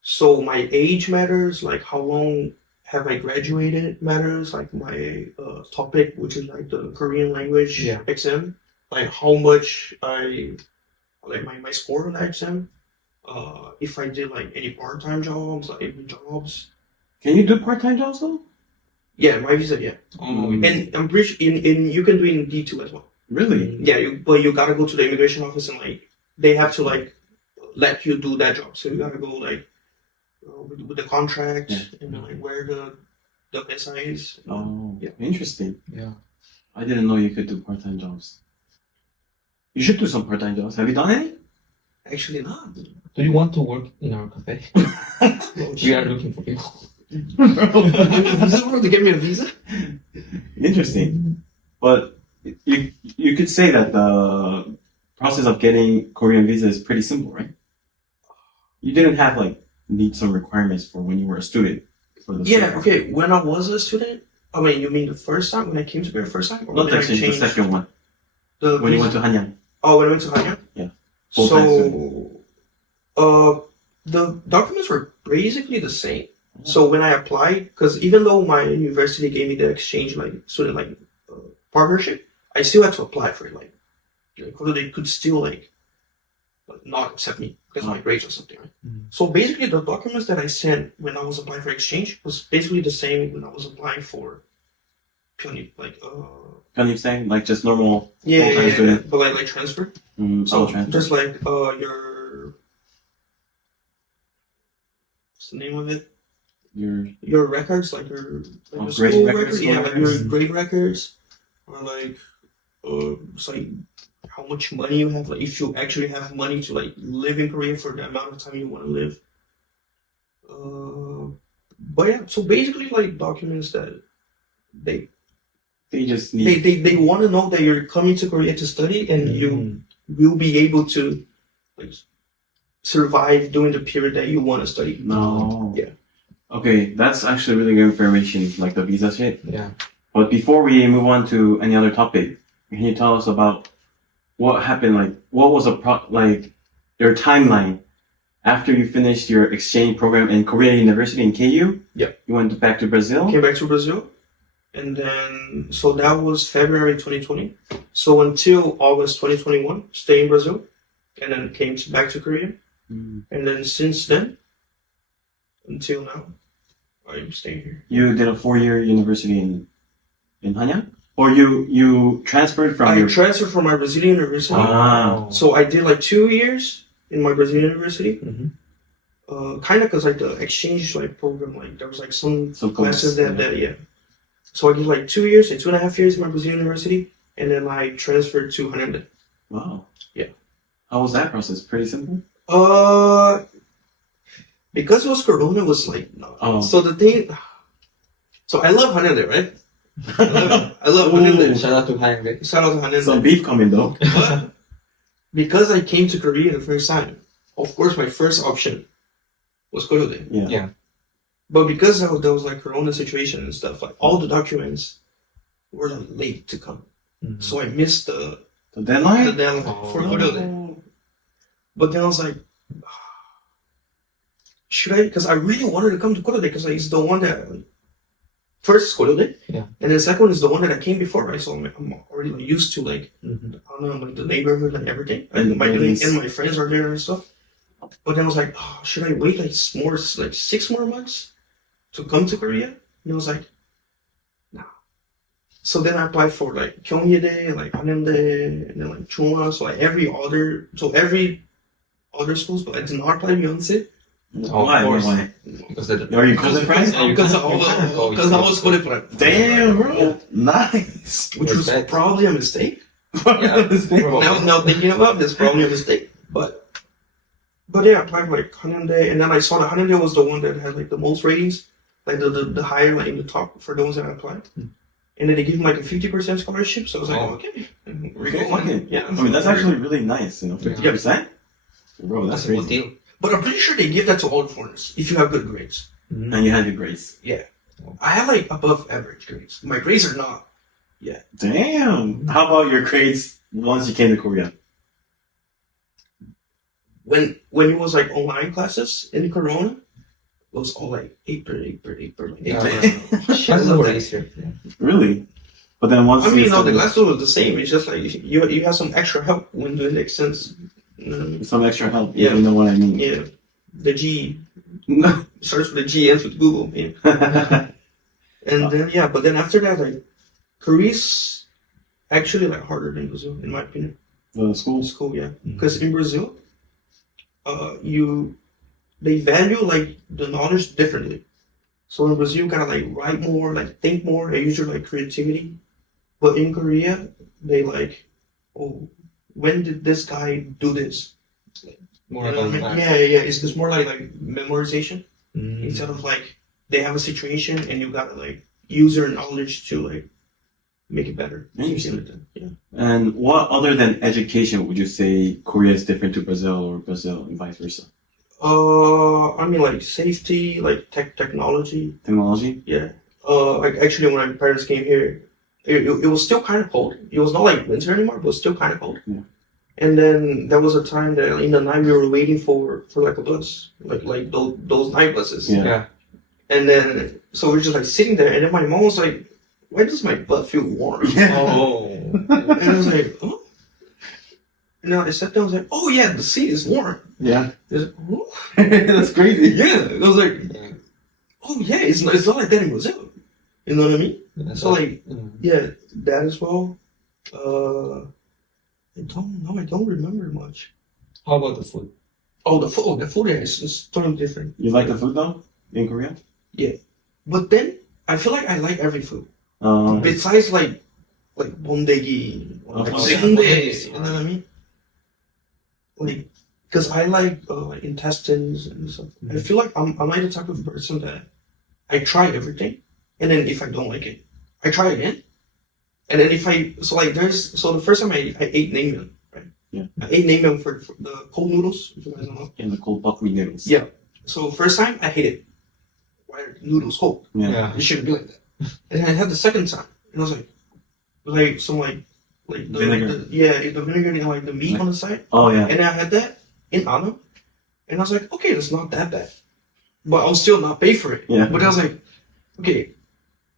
So my age matters, like how long have I graduated matters, like my topic, which is like the Korean language exam, like how much I like my score on that exam. if I did like any part-time jobs, like jobs. Can you do part-time jobs though? Yeah, my visa, yeah. And I'm pretty sure in you can do it in D2 as well. Really? Yeah, but you gotta go to the immigration office and like they have to like let you do that job. So you gotta go like with the contract and then, like where the visa is. Oh, Yeah. interesting. Yeah. I didn't know you could do part-time jobs. You should do some part-time jobs. Have you done any? Actually not. Do you want to work in our cafe? We are looking for people. Visa bro, to get me a visa? Interesting. But you could say that the process of getting Korean visa is pretty simple, right? You didn't have like need some requirements for when you were a student for the Yeah, okay. When I was a student, I mean, you mean the first time when I came to Korea, first time, or Not when I actually the changed second one. the When you visa? went to Hanyang. Oh, when I went to Hanyang? Yeah. Full-time So, the documents were basically the same. So when I applied, because even though my university gave me the exchange, like, student, like, partnership, I still had to apply for it, like, because they could still, like, not accept me because of my grades or something, right? So basically, the documents that I sent when I was applying for exchange was basically the same when I was applying for Pyeongtaek, like, Can you say like just normal yeah, full-time student? but like transfer. So So just like what's the name of it? Your records, like your Oh, the grade school records, records, school yeah, like your records. grade records, or like it's like how much money you have, like if you actually have money to like live in Korea for the amount of time you want to live. But yeah, so basically like documents that they just need. they want to know that you're coming to Korea to study and you will be able to like survive during the period that you want to study. No. Yeah. Okay, that's actually really good information, like the visa shit. Yeah. But before we move on to any other topic, can you tell us about what happened? Like, what was like your timeline after you finished your exchange program in Korean University in KU? Yep. You went back to Brazil. Came back to Brazil, and then so that was February 2020. So until August 2021, stay in Brazil, and then came back to Korea, and then since then until now, I'm staying here. You did a 4-year university in Hanyang, or you transferred from I your. transferred from my Brazilian university, Ah. so I did like 2 years in my Brazilian university. Mhm. Kind of because like the exchange like program, like there was like some Some classes course, that yeah. So I did like 2 years and 2.5 years in my Brazilian university, and then I transferred to Hanyang. Wow. Yeah. How was that process? Pretty simple. Because it was Corona, was like no. Oh. So the thing, so I love Hanyang, right? I love Hanyang. Shout out to Hanyang. Shout out to Hanyang. Some beef coming though. But because I came to Korea the first time, of course my first option was Korea. Yeah. Yeah. But because there was like Corona situation and stuff, like all the documents were like late to come. So I missed the deadline. deadline for Korea. But then I was like, should I? Because I really wanted to come to Korea because it's the one that first is Korea, Yeah. and then second one is the one that I came before, right? So I'm already like, used to like I don't know, like the neighborhood and everything, And the buildings. and my friends are there and stuff. But then I was like, oh, should I wait like 6 more months to come to Korea? And I was like, nah. So then I applied for like Kyonghy대, like Hanamdae, and then like Chunghwa, so like every other schools, but I did not apply Beyonce. Why? Of course. Why? Because the Are you cousin friends? Because I was good at it. Damn, bro. Nice. Which was Respect. probably a mistake. Yeah. Now thinking about it, it's probably a mistake. But yeah, I applied like Hanamdae, and then I saw that Hanamdae was the one that had like the most ratings, like the higher, like in the top for the ones that I applied. And then they gave me like a 50% scholarship, so I was like, Oh. okay, and we're Okay, going. okay. Yeah, I mean, that's actually really nice, you know, 50%? Bro, that's That's a good crazy. deal. But I'm pretty sure they give that to all the foreigners if you have good grades. And you had good grades. I have like above average grades. My grades are not. Damn. How about your grades once you came to Korea? When it was like online classes in Corona, it was all like 8 like 8. Yeah. Shit, I That's love what that. it is here. Yeah. Really? But then once I mean, you no, the started- classes was the same. It's just like you have some extra help when doing the extents. Some extra help. Yeah. You know what I mean. Yeah, the G starts with the G, ends with Google. Yeah. And then but then after that, like Korea's actually like harder than Brazil, in my opinion. The school. School, yeah, because in Brazil, they value like the knowledge differently. So in Brazil, you gotta like write more, like think more, and use your like creativity. But in Korea, they like, oh, when did this guy do this? More You know what I about mean? that. Yeah. It's more like memorization Mm. instead of like they have a situation and you gotta like use your knowledge to like make it better. Interesting. Yeah. And what other than education would you say Korea is different to Brazil or Brazil and vice versa? I mean like safety, like technology. Technology? Yeah. Like actually when my parents came here, it was still kind of cold. It was not like winter anymore, but it was still kind of cold. Yeah. And then there was a time that in the night we were waiting for like a bus, like those night buses. Yeah. Yeah. And then so we're just like sitting there, and then my mom was like, "Why does my butt feel warm?" Oh. And I was like, "Oh." And I sat down. I was like, "Oh yeah, the seat is warm." Yeah. It's like, "Oh." That's crazy. Yeah. I was like, Yeah. "Oh yeah, it's not like that in Brazil." You know what I mean? Yeah, So like, mm. yeah, that as well. I don't remember much. How about the food? Oh, the food is totally different. You like the food though? In Korea? But then I feel like I like every food Um, besides like bondegi, like Oh, sundae. yeah. You know what I mean? Like, cause I like intestines and stuff. I feel like I'm like the type of person that I try everything, and then if I don't like it, I try again. And then if the first time I ate naengmyeon, right? Yeah. I ate naengmyeon for the cold noodles, if you guys don't know. in the cold buckwheat noodles. Yeah. So first time I hated it. Why are noodles cold? Yeah. Yeah. It shouldn't be like that. And then I had the second time, and I was like some like the Vinegar. the vinegar and like the meat on the side. Oh yeah. And I had that in Anam, and I was like, okay, that's not that bad, but I'll still not pay for it. Yeah. But I was like, okay,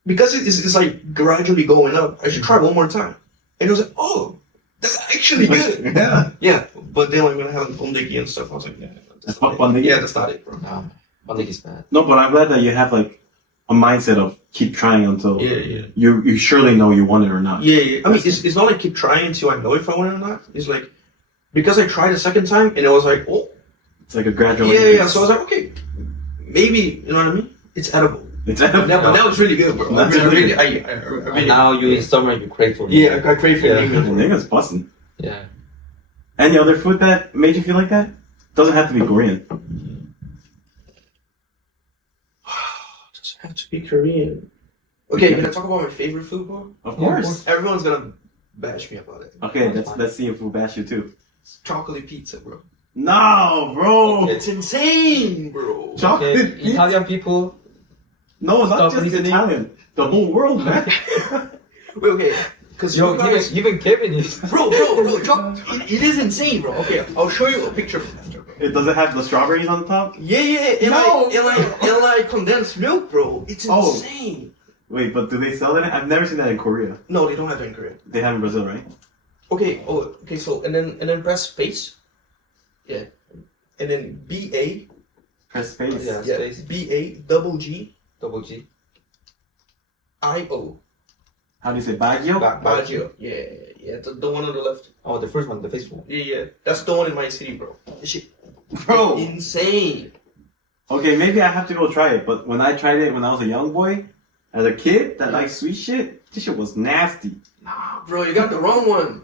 because it's like gradually going up, I should try one more time. And I was like, oh, that's actually good. Yeah. Yeah. But then like when I had bondegi and stuff, I was like, yeah, that's not it. Bondegi? Yeah, that's not it, bro. No. I think it's bad. No, but I'm glad that you have like a mindset of keep trying until Yeah. you surely know you want it or not. Yeah. I mean, it's not like keep trying until I know if I want it or not. It's like because I tried a second time and it was like, oh, It's like a gradual. yeah. increase. So I was like, okay, maybe you know what I mean. It's edible. It's Yeah, but that was really good, bro. That's really, really I And really. now you in summer you crave for it. Yeah, I crave for Yeah. I naengmyeon. think it's busting. Yeah. Any other food that made you feel like that? Doesn't have to be Korean. Does it have to be Korean? Okay, can I talk about my favorite food, bro? Of Yeah, of course. Everyone's gonna bash me about it. Okay, let's see if we'll bash you too. It's chocolate pizza, bro. No, bro. Okay. It's insane, bro. Chocolate Okay, pizza. Italian people. No, it's not Stop just listening. Italian. The whole world, man. Wait, okay. Because Yo, you guys, even Kevin is. bro, it is insane, bro. Okay, I'll show you a picture after, bro. It doesn't have the strawberries on the top. Yeah, and No. like condensed milk, bro. It's Oh. insane. Wait, but do they sell that? I've never seen that in Korea. No, they don't have it in Korea. They have in Brazil, right? Okay. Oh, okay. So and then press space. Yeah. And then BA. Press space. Yeah. Yeah. Space. BA double G Double G. IO. How do you say Baguio? Baggio. Yeah. The one on the left. Oh, the first one, the Facebook. Yeah. That's the one in my city, bro. This shit Bro. insane. Okay, maybe I have to go try it. But when I tried it when I was a young boy, as a kid that liked sweet shit, this shit was nasty. Nah, bro, you got the wrong one.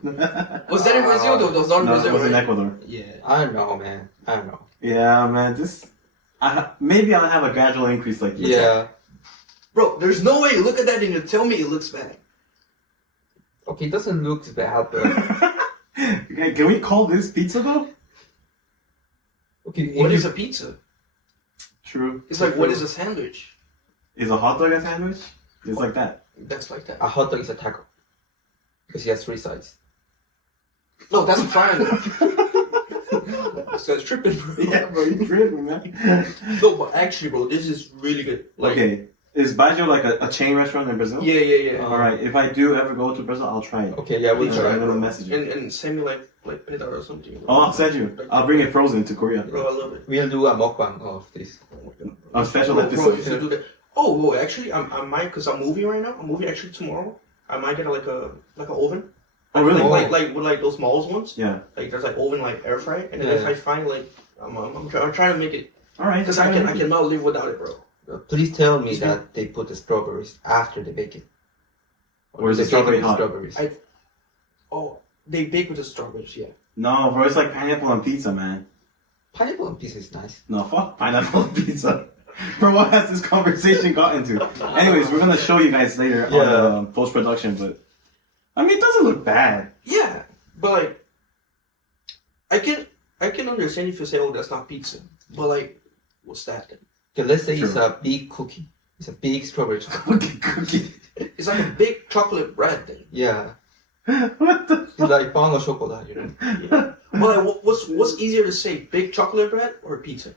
Was that in Brazil though? That was not in No, it Brazil, was in right? Ecuador. Yeah. I don't know, man. I don't know. Yeah, man. Maybe I'll have a gradual increase like this. Yeah. Bro, there's no way you look at that and you tell me it looks bad. Okay, it doesn't look bad, but Okay, can we call this pizza though? okay. What is a pizza? True. It's like what is a sandwich? Is a hot dog a sandwich? It's like that. That's like that. a hot dog is a taco because he has 3 sides. No, that's a triangle. This guy's tripping, bro. Yeah, bro, you tripping, man. No, but actually, bro, this is really good. Like, Okay, Is Baijiu like a chain restaurant in Brazil? Yeah. All right. If I do ever go to Brazil, I'll try it. Okay, yeah, we'll Please try. I'm bro. gonna message you. And send me like pita or something. Oh, I'll send you. I'll bring it frozen to Korea. Bro, I love it. We'll do a mukbang of this. Oh my god. A special Bro, episode. if you do that. Oh, well, actually, I might, cause I'm moving right now. I'm moving actually tomorrow. I might get like an oven. Oh, really? Like with like those Malls ones. Yeah. Like there's like oven like air fry, and then Yeah. if I find like I'm trying to make it, All right. cause I cannot live without it, bro. Please tell me that they put the strawberries after they bake it. Or is they the strawberry bake it with hot? strawberries. Oh, they bake with the strawberries, yeah. No, bro. It's like pineapple on pizza, man. Pineapple on pizza is nice. No, fuck pineapple on pizza. Bro, what has this conversation gotten to? Anyways, we're gonna show you guys later on post production, but I mean, it doesn't look bad. Yeah, but like, I can understand if you say, oh, that's not pizza, but like, what's that then? Okay, let's say Sure. it's a big cookie. It's a big strawberry chocolate. Cookie. It's like a big chocolate bread thing. Yeah. What the? It's like pain au chocolat, you know. Yeah. But like, what's easier to say, big chocolate bread or pizza?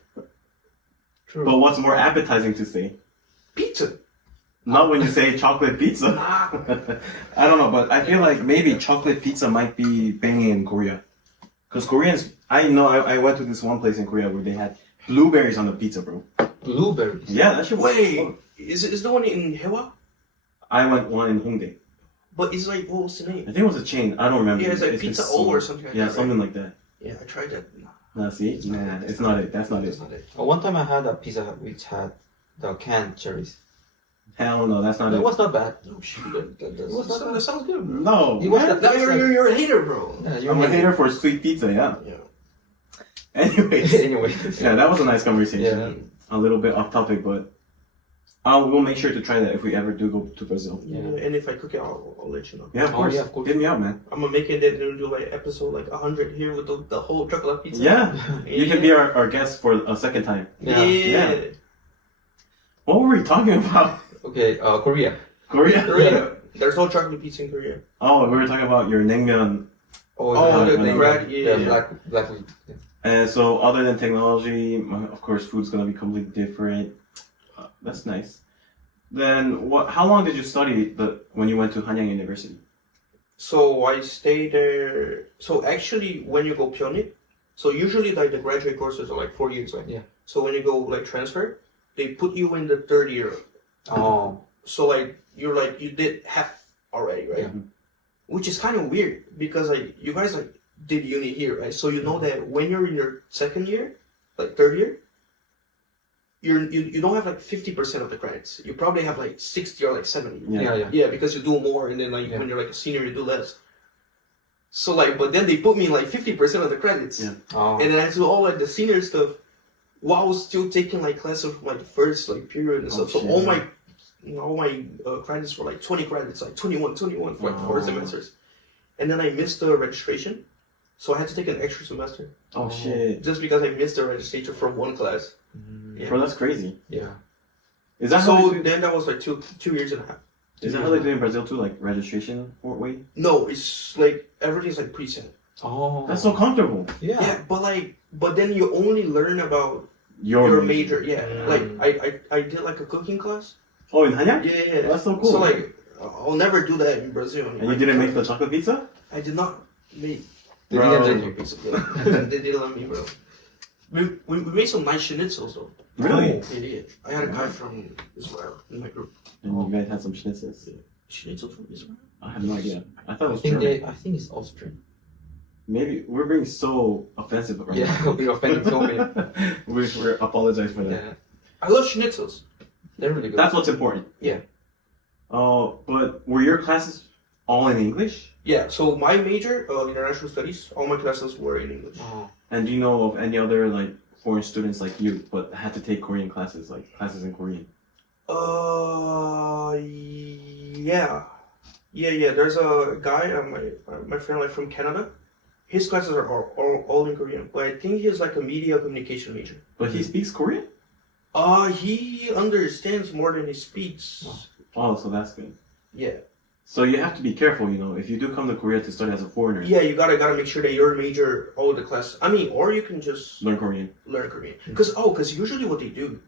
True. But what's more appetizing to say? Pizza. Not when you say chocolate pizza. Nah. I don't know, but I feel like maybe chocolate pizza might be banging in Korea. Because Koreans, I know, I went to this one place in Korea where they had blueberries on the pizza, bro. Blueberries. Yeah, that shit was Wait, fun. is the one in Hewa? I went one in Hongdae. But it's like, what's the I name? think it was a chain. I don't remember. Yeah, it's like been Pizza so O or long. something like Yeah, that, something like that. Yeah, I tried that. Nah, Nah, see? Nah, it's not it. That's not that's it. not it. One time I had a pizza which had the canned cherries. Hell no, that's not It it. was not bad. Oh shoot, that sounds good, bro. No. It was man. Now you're a hater, bro. Yeah, you're I'm a right. hater for sweet pizza, yeah. Yeah. Anyways. Anyway. Yeah, that was a nice conversation. Yeah. A little bit off topic, but we'll make sure to try that if we ever do go to Brazil. Yeah, and if I cook it, I'll let you know. Yeah, of course. yeah, of course. Hit me up, man. I'm gonna make it and then do like episode like 100 here with the whole chocolate pizza. Yeah. You can be our guest for a second time. Yeah. Yeah. What were we talking about? Okay, Korea. Korea? Korea. There's no chocolate pizza in Korea. Oh, we were talking about your naengmyeon. Oh, the the bread, yeah. black wheat. Yeah. And so, other than technology, of course, food's gonna be completely different. That's nice. Then, how long did you study when you went to Hanyang University? So I stayed there. So actually, when you go pyeonit, so usually like the graduate courses are like 4 years, right? Yeah. So when you go like transfer, they put you in the third year. Oh. So like you did half already, right? Yeah. Which is kind of weird because like you guys like did uni here, right? So you know that when you're in your second year, like third year, you don't have like 50% of the credits. You probably have like 60 or like 70. Yeah. Yeah, because you do more, and then like Yeah. when you're like a senior, you do less. So like, but then they put me in like 50% of the credits, Yeah. Oh. and then I do all like the senior stuff, while I was still taking like classes from like the first like period and stuff. So shit. all my credits were like 20 credits, like 21 for like 4 semesters, and then I missed the registration, so I had to take an extra semester Oh shit, just because I missed the registration from one class. Yeah. bro, that's crazy. Yeah. Is that how So they do, then that was like two years and a half. is that how they do in Brazil too? Like registration way? No, it's like everything's like preset. Oh. That's so comfortable. Yeah. Yeah, but then you only learn about Your your major. major. Yeah, Mm. like I did like a cooking class. Oh, in Hanyang? Yeah. That's so cool. So like I'll never do that in Brazil. And you didn't make the chocolate pizza? I did not make. They Bro. didn't let you. They didn't let me, bro. We made some nice schnitzels though. Really? They did. I had a guy from Israel in my group. And you guys had some schnitzels? Schnitzels from Israel? I have no idea. I thought it was I think German. I think it's Austrian. Maybe we're being so offensive right Yeah, now. we offended so many. We're apologize for that. Yeah. I love schnitzels. They're really good. That's what's important. Yeah. Oh, but were your classes all in English? Yeah. So my major, international studies, all my classes were in English. Oh. And do you know of any other like foreign students like you, but had to take Korean classes, like classes in Korean? Yeah. There's a guy, my friend, like from Canada. His classes are all in Korean, but I think he's like a media communication major. But he speaks Korean? He understands more than he speaks. Oh, so that's good. Yeah. So you have to be careful, you know, if you do come to Korea to study as a foreigner, Yeah, you gotta make sure that your major, all the classes. I mean, or you can just learn Korean. learn Korean. Because usually what they do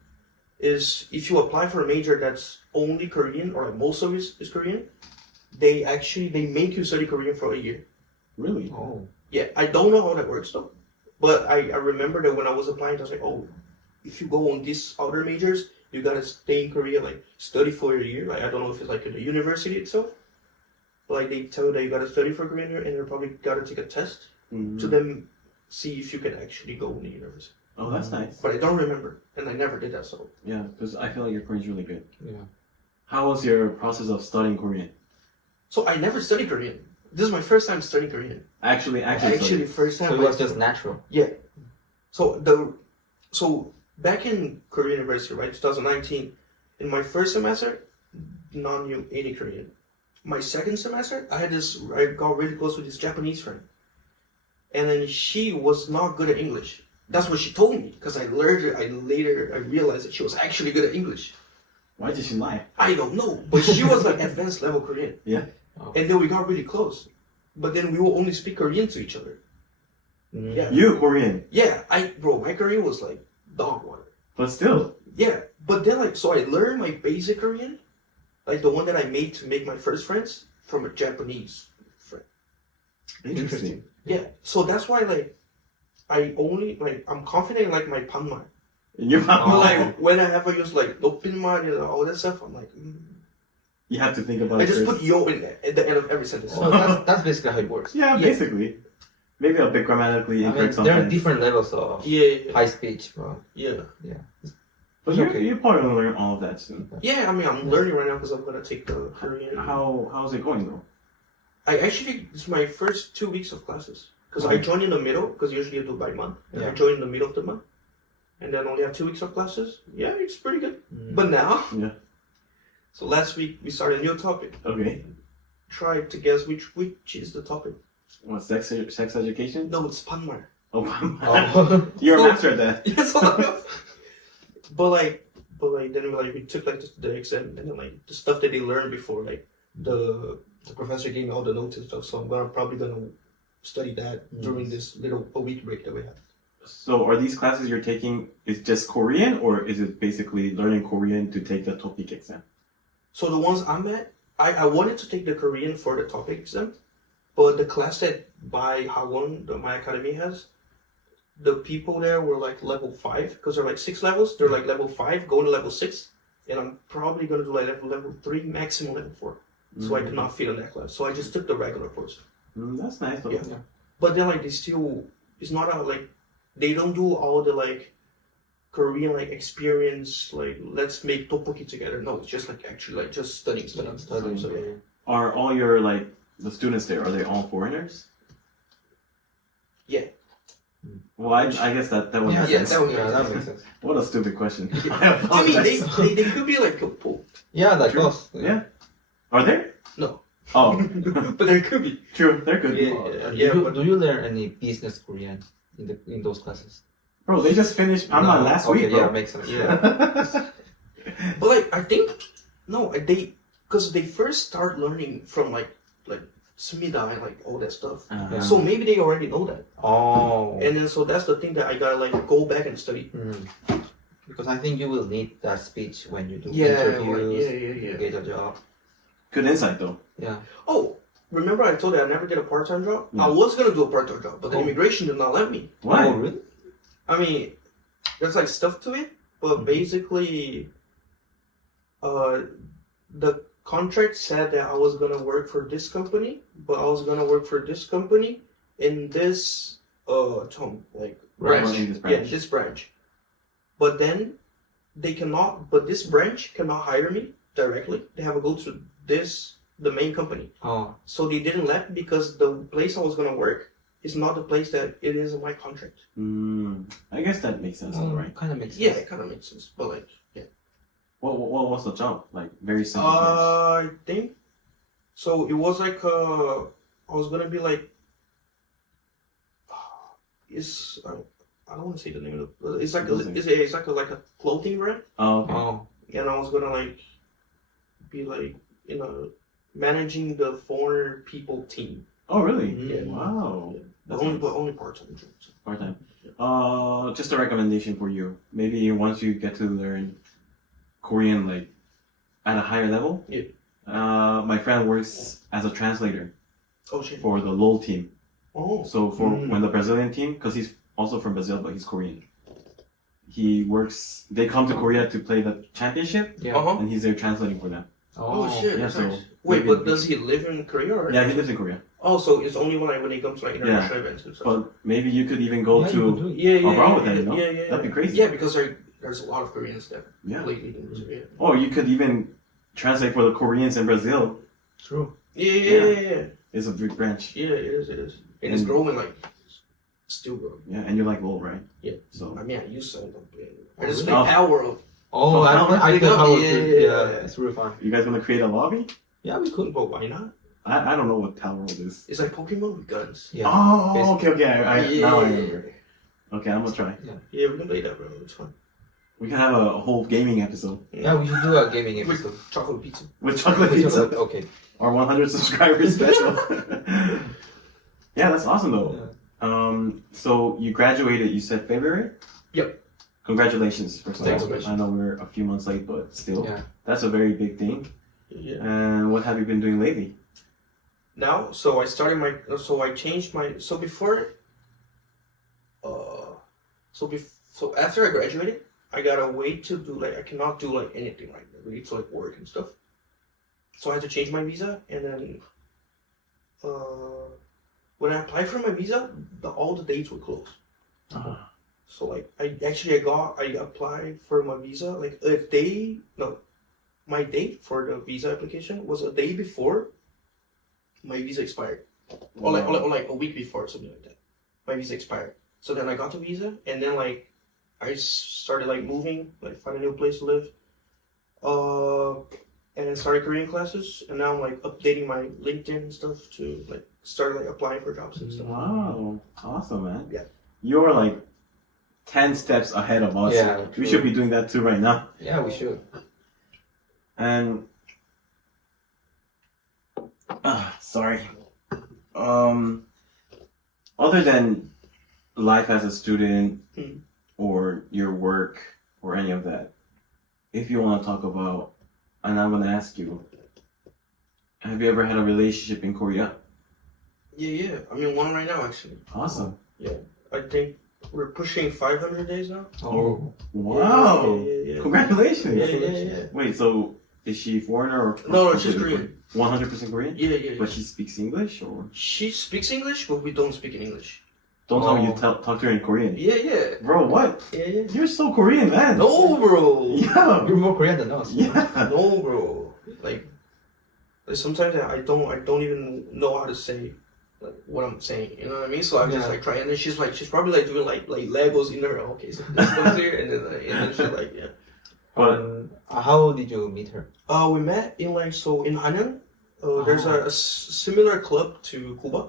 is if you apply for a major that's only Korean or like most of it is Korean, they make you study Korean for a year. Really? Oh. Yeah, I don't know how that works though, but I remember that when I was applying, I was like, oh, if you go on these other majors, you gotta stay in Korea, like study for a year. Like I don't know if it's like in the university itself, but like they tell you that you gotta study for Korean and you probably gotta take a test to then see if you can actually go in the university. Oh, that's nice. But I don't remember, and I never did that. So Yeah, because I feel like your Korean's really good. Yeah. How was your process of studying Korean? so I never studied Korean. This is my first time studying Korean. Actually, Actually, first time. So it was just natural. Yeah. So back in Korean University, right, 2019, in my first semester, none knew any Korean. My second semester, I got really close with this Japanese friend, and then she was not good at English. That's what she told me because I learned it. I realized that she was actually good at English. Why did she lie? I don't know, but she was like advanced level Korean. Yeah. And then we got really close, but then we will only speak Korean to each other. Yeah. You Korean, Yeah, my Korean was like dog water. but still. Yeah, but then so I learned my basic Korean, like the one that I made to make my first friends from a Japanese friend. Interesting. Yeah, so that's why I'm confident in like my panma. And you But like when I have to use like 높임말 and all that stuff, I'm like, you have to think about I it just first. put yo in there at the end of every sentence. So that's basically how it works. Yeah, Yeah. basically. Maybe a bit grammatically I mean, incorrect there are sometimes. different levels of Yeah, high speech, but yeah. But Okay. you're probably gonna learn all of that soon. Yeah, I mean, I'm learning right now because I'm gonna take the Korean. How's it going though? This is my first 2 weeks of classes because I joined in the middle because usually you do by month. And I Yeah. joined in the middle of the month, and then only have 2 weeks of classes. Yeah, it's pretty good. But now, Yeah. so last week we started a new topic. Okay. Try to guess which is the topic. What, sex education? No, it's panmar. Oh, Oh. you're a So- master at that. Yes, but then we took like the exam and then like the stuff that they learned before like the professor gave me all the notes and stuff. So I'm probably gonna study that during this a week break that we have. So are these classes you're taking is just Korean or is it basically learning Korean to take the TOEIC exam? So the ones I'm at, I wanted to take the Korean for the topic exam, but the class that by Hagwon, my academy has, the people there were like level 5 because they're like 6 levels. They're like level 5 going to level 6, and I'm probably gonna do like level 3, maximum level 4. So I could not fit in that class. So I just took the regular course. That's nice though. Yeah. But then like it's not they don't do all the like Korean like experience like let's make tteokbokki together. No, it's just like actually like just studying. So, yeah. Are all your the students there, are they all foreigners? Yeah. Well, I guess that would make sense. That makes sense. What a stupid question. I mean, they could be like couple. Yeah, like True. us. Yeah. Are there? No. Oh, But there could be. true. They're good. Do you learn any business Korean in those classes? Bro, they just finished Panma last okay, week, bro. yeah, makes sense. Yeah. But like I think because they first start learning from like smida and like all that stuff. So maybe they already know that. Oh. And then so that's the thing that I gotta like go back and study. Because I think you will need that speech when you do Yeah, interviews, yeah. get a job. Good insight, though. Yeah. Oh, remember I told you I never did a part-time job? Yeah. I was gonna do a part-time job, but the immigration did not let me. Why? Oh, really? I mean, there's like stuff to it, but basically, the contract said that I was gonna work for this company, but I was gonna work for this company in this branch. In this branch. Yeah, this branch. But then this branch cannot hire me directly. They have to go to the main company. Oh. So they didn't let me because the place I was gonna work is not the place that it is in my contract. I guess that makes sense, though, right? Kind of makes sense. Yeah, it kind of makes sense, but like, yeah. What was the job? Like, very simple. I think so. It was like I was gonna be like, I don't want to say the name of it. It's like like a clothing brand, Oh, okay. Oh. and I was gonna like be like managing the foreign people team. Oh, really? Yeah. Wow. But That's only part-time jobs. part time. Just a recommendation for you. Maybe once you get to learn Korean like at a higher level. Yeah. My friend works as a translator Oh shit. for the LOL team. Oh. So for when the Brazilian team, because he's also from Brazil, but he's Korean. He works. They come to Korea to play the championship, Yeah. Uh-huh. and he's there translating for them. Oh shit. yeah, That's so nice. Wait, maybe- but does he live in Korea or? Yeah, he lives in Korea. Oh, so it's only when he comes to like international events and stuff. But maybe you could even go Yeah, to you could do it. Yeah, yeah, abroad yeah, with them, yeah, you know? yeah, yeah, That'd be yeah. crazy. Yeah, because there's a lot of Koreans there. Yeah. Lately, yeah. Or you could even translate for the Koreans in Brazil. True. Yeah. It's a big branch. Yeah, it is. And it's growing like, still growing. Yeah, and you like LOL, right? Yeah. So I mean, I used to end up playing. I Oh, just really? play Power World. Oh, I Big play up, Power yeah, too. yeah, Yeah, yeah. it's really fun. you guys want to create a lobby? Yeah, we could, but why not? I don't know what Tower World is. It's like Pokemon with guns. Yeah. Oh, basically. okay. Now I remember. Okay, I'm gonna try. Yeah, we can play that, bro. It's fun. We can have a whole gaming episode Yeah, we should do a gaming With episode. chocolate pizza. with chocolate pizza. Okay. Our 100 subscribers special. Yeah, that's awesome though. Yeah. So you graduated, you said February? Yep. Congratulations, first of all. Thanks. I know we're a few months late, but still, Yeah. that's a very big thing. Yeah. And what have you been doing lately? Now, so I started my. So I changed my. So before. So after I graduated, I gotta wait to do like I cannot do like anything right now. We need to like work and stuff. So I had to change my visa, and then. When I applied for my visa, all the dates were closed. So like I applied for my visa like a day my date for the visa application was a day before my visa expired. Or like a week before, something like that. My visa expired. So then I got the visa and then like I started like moving, like find a new place to live. And then started Korean classes and now I'm like updating my LinkedIn and stuff to like start like applying for jobs and stuff. Wow, awesome, man. Yeah. You're like 10 steps ahead of us. Yeah, We true. should be doing that too right now. Yeah, we should. And sorry. Other than life as a student or your work or any of that, if you want to talk about, and I'm gonna ask you, have you ever had a relationship in Korea? Yeah. I mean one right now actually. Awesome. I think we're pushing 500 days now. Oh. Wow. Yeah. Congratulations. Yeah. Wait, so is she foreigner or No, she's Korean. 100% Korean? Yeah. But she speaks English or? She speaks English, but we don't speak in English. Don't tell me you Oh. talk to her in Korean. Yeah. Bro, what? Yeah. You're so Korean, man. No, bro. Yeah. You're more Korean than us. Yeah. No, bro. Like sometimes I don't even know how to say like what I'm saying. You know what I mean? So I'm just Yeah. like trying, and then she's probably like doing like Legos in her. Okay, so this goes here, and then she's like yeah. But How did you meet her? We met in in Hanyang. There's a similar club to Cuba.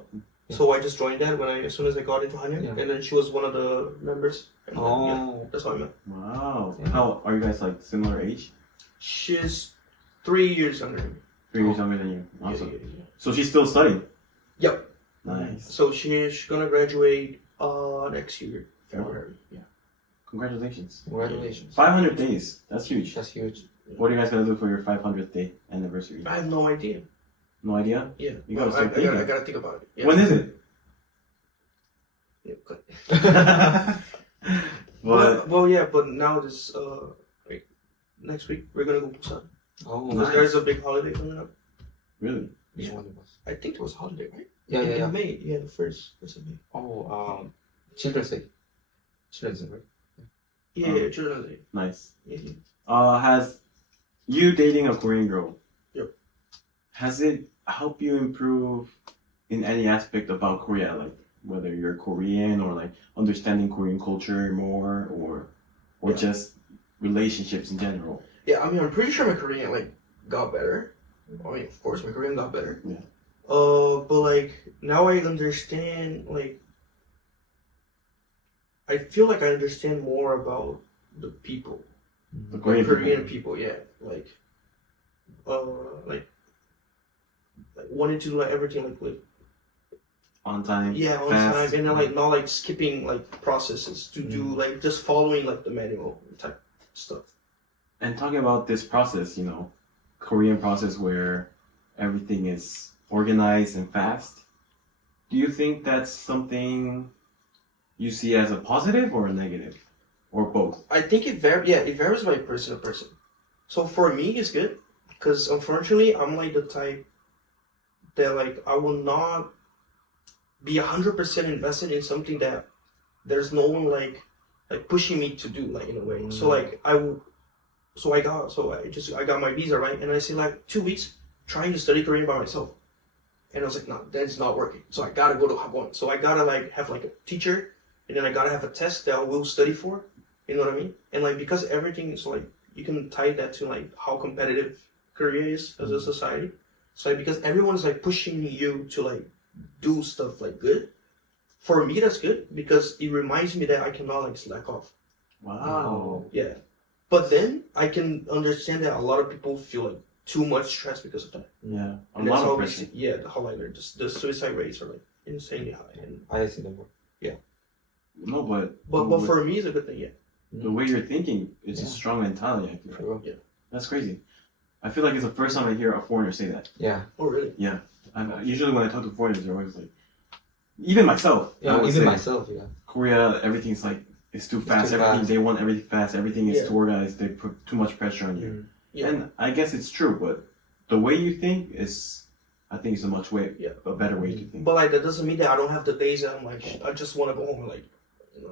So I just joined that as soon as I got into Hanyang, Yeah. and then she was one of the members. And then, yeah, that's how I met. wow. Yeah. How are you guys like similar age? She's 3 years younger than me. 3 years younger than you. Yeah, Awesome. yeah. So she's still studying. Yep. Nice. So she's gonna graduate next year, February. Yeah. Congratulations. Congratulations. 500 days. That's huge. That's huge. What are you guys gonna do for your 500th day anniversary? I have no idea. No idea. Yeah. You gotta Well, start thinking. I gotta think about it. Yeah. When is it? Yeah, good. But But now this like next week we're gonna go Busan Oh, because nice. there's a big holiday coming up. really, Which Yeah. one it was? I think there was a holiday, right? Yeah. In May. Yeah, the first of May. Oh, Children's Day. Children's Day, right? Yeah, Children's Day. nice. Yeah. Has you dating a Korean girl? Yep. Has it helped you improve in any aspect about Korea, like whether you're Korean or like understanding Korean culture more, or Yeah. just relationships in general? Yeah, I mean, I'm pretty sure my Korean like got better. I mean, of course, my Korean got better. Yeah. But like now I understand. Like, I feel like I understand more about the people, The like Korean, Korean people. people. Yeah, like wanting to do like everything like On time. yeah on fast. time, and then like not like skipping like processes to do like just following like the manual type stuff. And talking about this process, Korean process where everything is organized and fast, do you think that's something you see as a positive or a negative? Or both? I think it varies by person to person. So for me, it's good because unfortunately, I'm like the type that like I will not be 100% invested in something that there's no one like pushing me to do, like, in a way. So like I got my visa, right, and I say like 2 weeks trying to study Korean by myself, and I was like, no, that's not working. So I gotta go to Hapon. So I gotta like have like a teacher, and then I gotta have a test that I will study for. You know what I mean? And like because everything is like you can tie that to like how competitive Korea is as a society. So like, because everyone's like pushing you to like do stuff like good. For me, that's good because it reminds me that I cannot like slack off. Wow. Yeah. But then I can understand that a lot of people feel like too much stress because of that. Yeah. A And lot that's of how pressure. how like the suicide rates are like insanely high. And I see them. No, but but for me, it's a good thing. Yeah. the way you're thinking, it's a Yeah. strong mentality. I feel. True. That's crazy. I feel like it's the first time I hear a foreigner say that. Yeah. Oh really? Usually when I talk to foreigners, they're always like, even myself. I Yeah. would Even say, myself. Yeah. Korea, everything's like it's too fast. too Everything fast. they want everything fast. Everything is Yeah. too organized. They put too much pressure on you. Mm. Yeah. And I guess it's true, but the way you think is, I think, is a better way to think. But like that doesn't mean that I don't have the days that I'm like I just want to go home and like.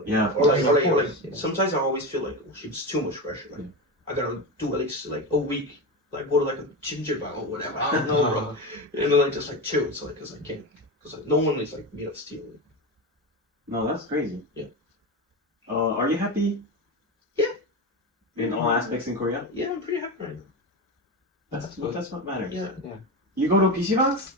Yeah, of Or like, course. or like, Yeah. sometimes I always feel like, oh shit, it's too much pressure. Like, I gotta do at least like a week, like go to like a ginger bar or whatever. I don't know, bro. And then like just like chill. So like, cause I can't, cause like no one is like made of steel. No, that's crazy. Yeah. Are you happy? Yeah. In all aspects in Korea? Yeah, I'm pretty happy right now. That's what matters. Yeah, You go to PC Box?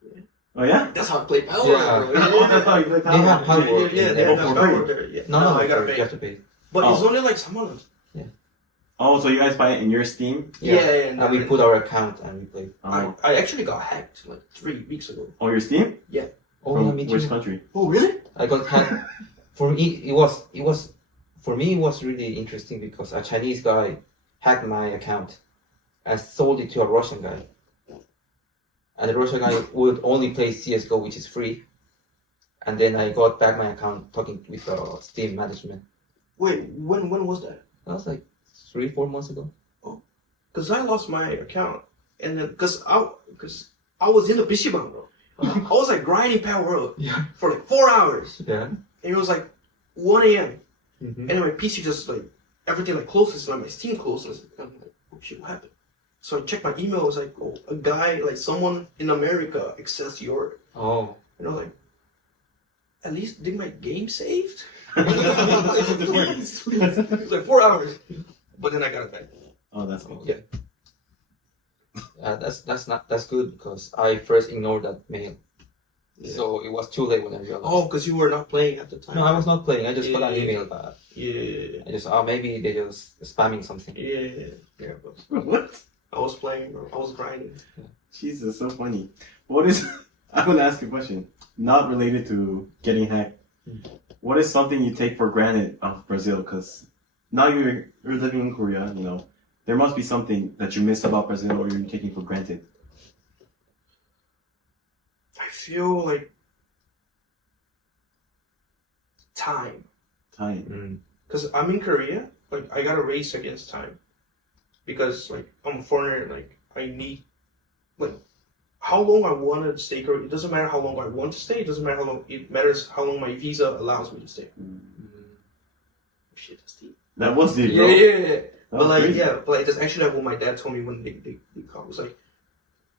Yeah. Oh yeah? that's how I play Power, Yeah. bro. Oh, that's how you play They have Power. power. Yeah, they Oh, have for Power free? there. Yeah. No, I gotta you pay. have to pay. But it's Oh. only like some months. Oh, so you guys buy it in your Steam? Yeah, And we put our account and we play. Oh, I actually got hacked like 3 weeks ago. oh your Steam? Oh, From yeah, me which too. country? Oh really? I got hacked. For me, it was for me it was really interesting because a Chinese guy hacked my account and sold it to a Russian guy. And the Russian guy would only play CS:GO, which is free. And then I got back my account talking with Steam management. Wait, when was that? That was like 3-4 months ago. Cause I lost my account, and then cause I was in the Bishiban, bro. I was like grinding Power Up Yeah. for like 4 hours, Yeah. and it was like 1 a.m. Mm-hmm. And then my PC just like everything like closes, like my Steam closes. And I'm like, oh shit, what happened? So I checked my email. It was like, oh, a guy, like someone in America, accessed your. Oh. And I was like, at least did my game saved? Please. It was like 4 hours, but then I got it back. Oh, that's cool. Yeah. That's good because I first ignored that mail. Yeah. So it was too late when I realized. Oh, because you were not playing at the time. No, I was not playing. I just got an Yeah. email back. Yeah. I just maybe they just spamming something. Yeah. But What? I was playing, bro. I was grinding. Jesus, so funny. What is? I'm gonna ask you a question, not related to getting hacked. What is something you take for granted of Brazil? Because now you're living in Korea, there must be something that you miss about Brazil or you're taking for granted. I feel like time. Time. Because I'm in Korea, like, I gotta race against time. Because, like, I'm a foreigner, like, I need, like, how long I want to stay Korea. It doesn't matter how long I want to stay. It doesn't matter how long, it matters how long my visa allows me to stay. Shit, that's deep. That was it, Yeah, bro. yeah. That But was like, crazy. yeah, but like that's actually like what my dad told me when they called. It was like,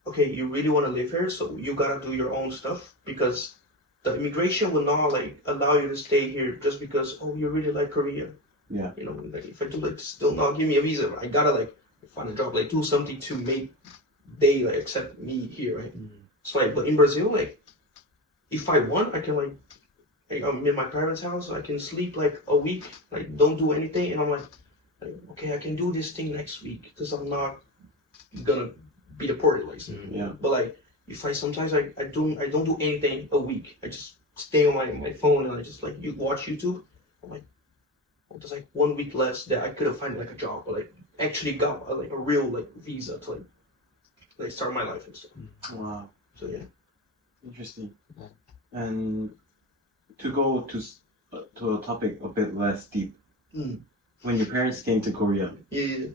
okay, you really want to live here, so you gotta do your own stuff because the immigration will not like allow you to stay here just because you really like Korea. Yeah. Like if I do like still not give me a visa, I gotta like find a job, like do something to make they like accept me here, right? So like, but in Brazil, like if I want, I can like I'm in my parents' house, I can sleep like a week, like don't do anything, and I'm like okay, I can do this thing next week because I'm not gonna be deported, like. Yeah. But like, if I sometimes I don't do anything a week. I just stay on my phone and I just like watch YouTube. I'm like, there's like 1 week less that I could have found like a job, but like actually got like a real like visa to like start my life and stuff. Wow. So yeah. Interesting. And to go to a topic a bit less deep, when your parents came to Korea, Yeah.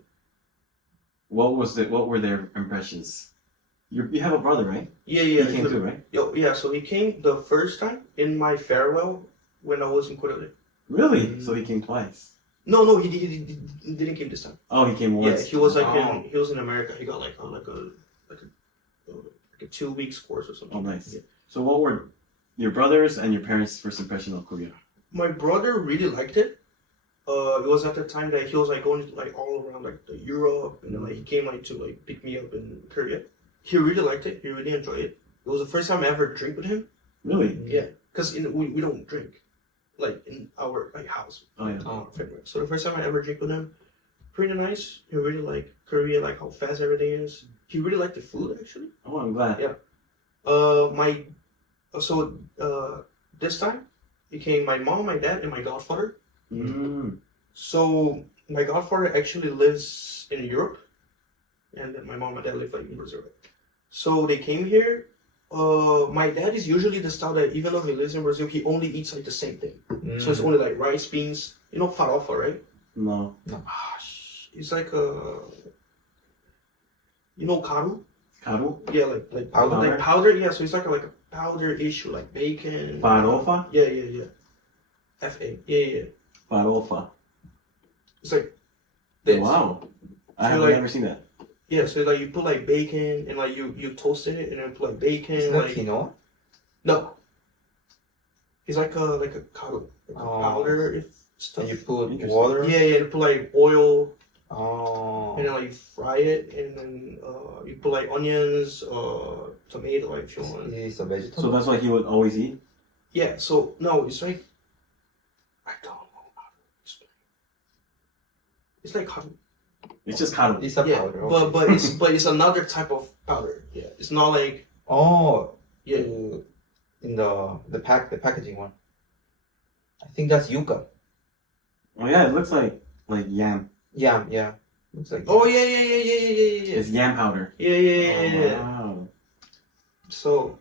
what were their impressions? You have a brother, right? Yeah. He came too, right? Yeah, so he came the first time in my farewell when I was in Korea. Really? So he came twice. No, he didn't come this time. Oh, he came once. Yeah, he was like Oh. he was in America. He got like a 2 weeks course or something. Oh, nice. Yeah. So what were your brothers and your parents' first impression of Korea? My brother really liked it. It was at the time that he was like going like all around like the Europe, and then like he came like to like pick me up in Korea. He really liked it. He really enjoyed it. It was the first time I ever drank with him. Really? Yeah, because we don't drink like in our like house. Oh yeah. So the first time I ever drank with him, pretty nice. He really liked Korea, like how fast everything is. He really liked the food actually. Oh, I'm glad. Yeah. This time it came my mom, my dad, and my godfather. Mm. So my godfather actually lives in Europe, and then my mom and dad live like in Brazil. So they came here. My dad is usually the style that even though he lives in Brazil, he only eats like the same thing. So it's only like rice, beans. You know farofa, right? No. It's like you know karu? Karu? Yeah, like Powder? like powder. Yeah, so it's like a powder issue, like bacon. Farofa? Yeah. F-A. Yeah. Farofa. It's like this. Wow. I So have like- never seen that. Yeah, so like you put like bacon and like you toasted it and then put like bacon. It's not like quinoa? no. It's like a karu, like a Oh. powder if stuff. And you put Interesting. water? Yeah, you put like oil Oh. and then like you fry it and then you put like onions, tomato like if you want. It's a vegetable? So that's what he would always eat? Yeah, so no, it's like I don't know how to explain. It's like karu. It's just karu. It's a Yeah, powder. Okay. but it's another type of powder. Yeah, it's not like Oh, yeah. in the packaging one. I think that's yuca. Oh yeah, it looks like yam. Yeah. Looks like. Oh yeah. It's yam powder. Yeah. Wow. So,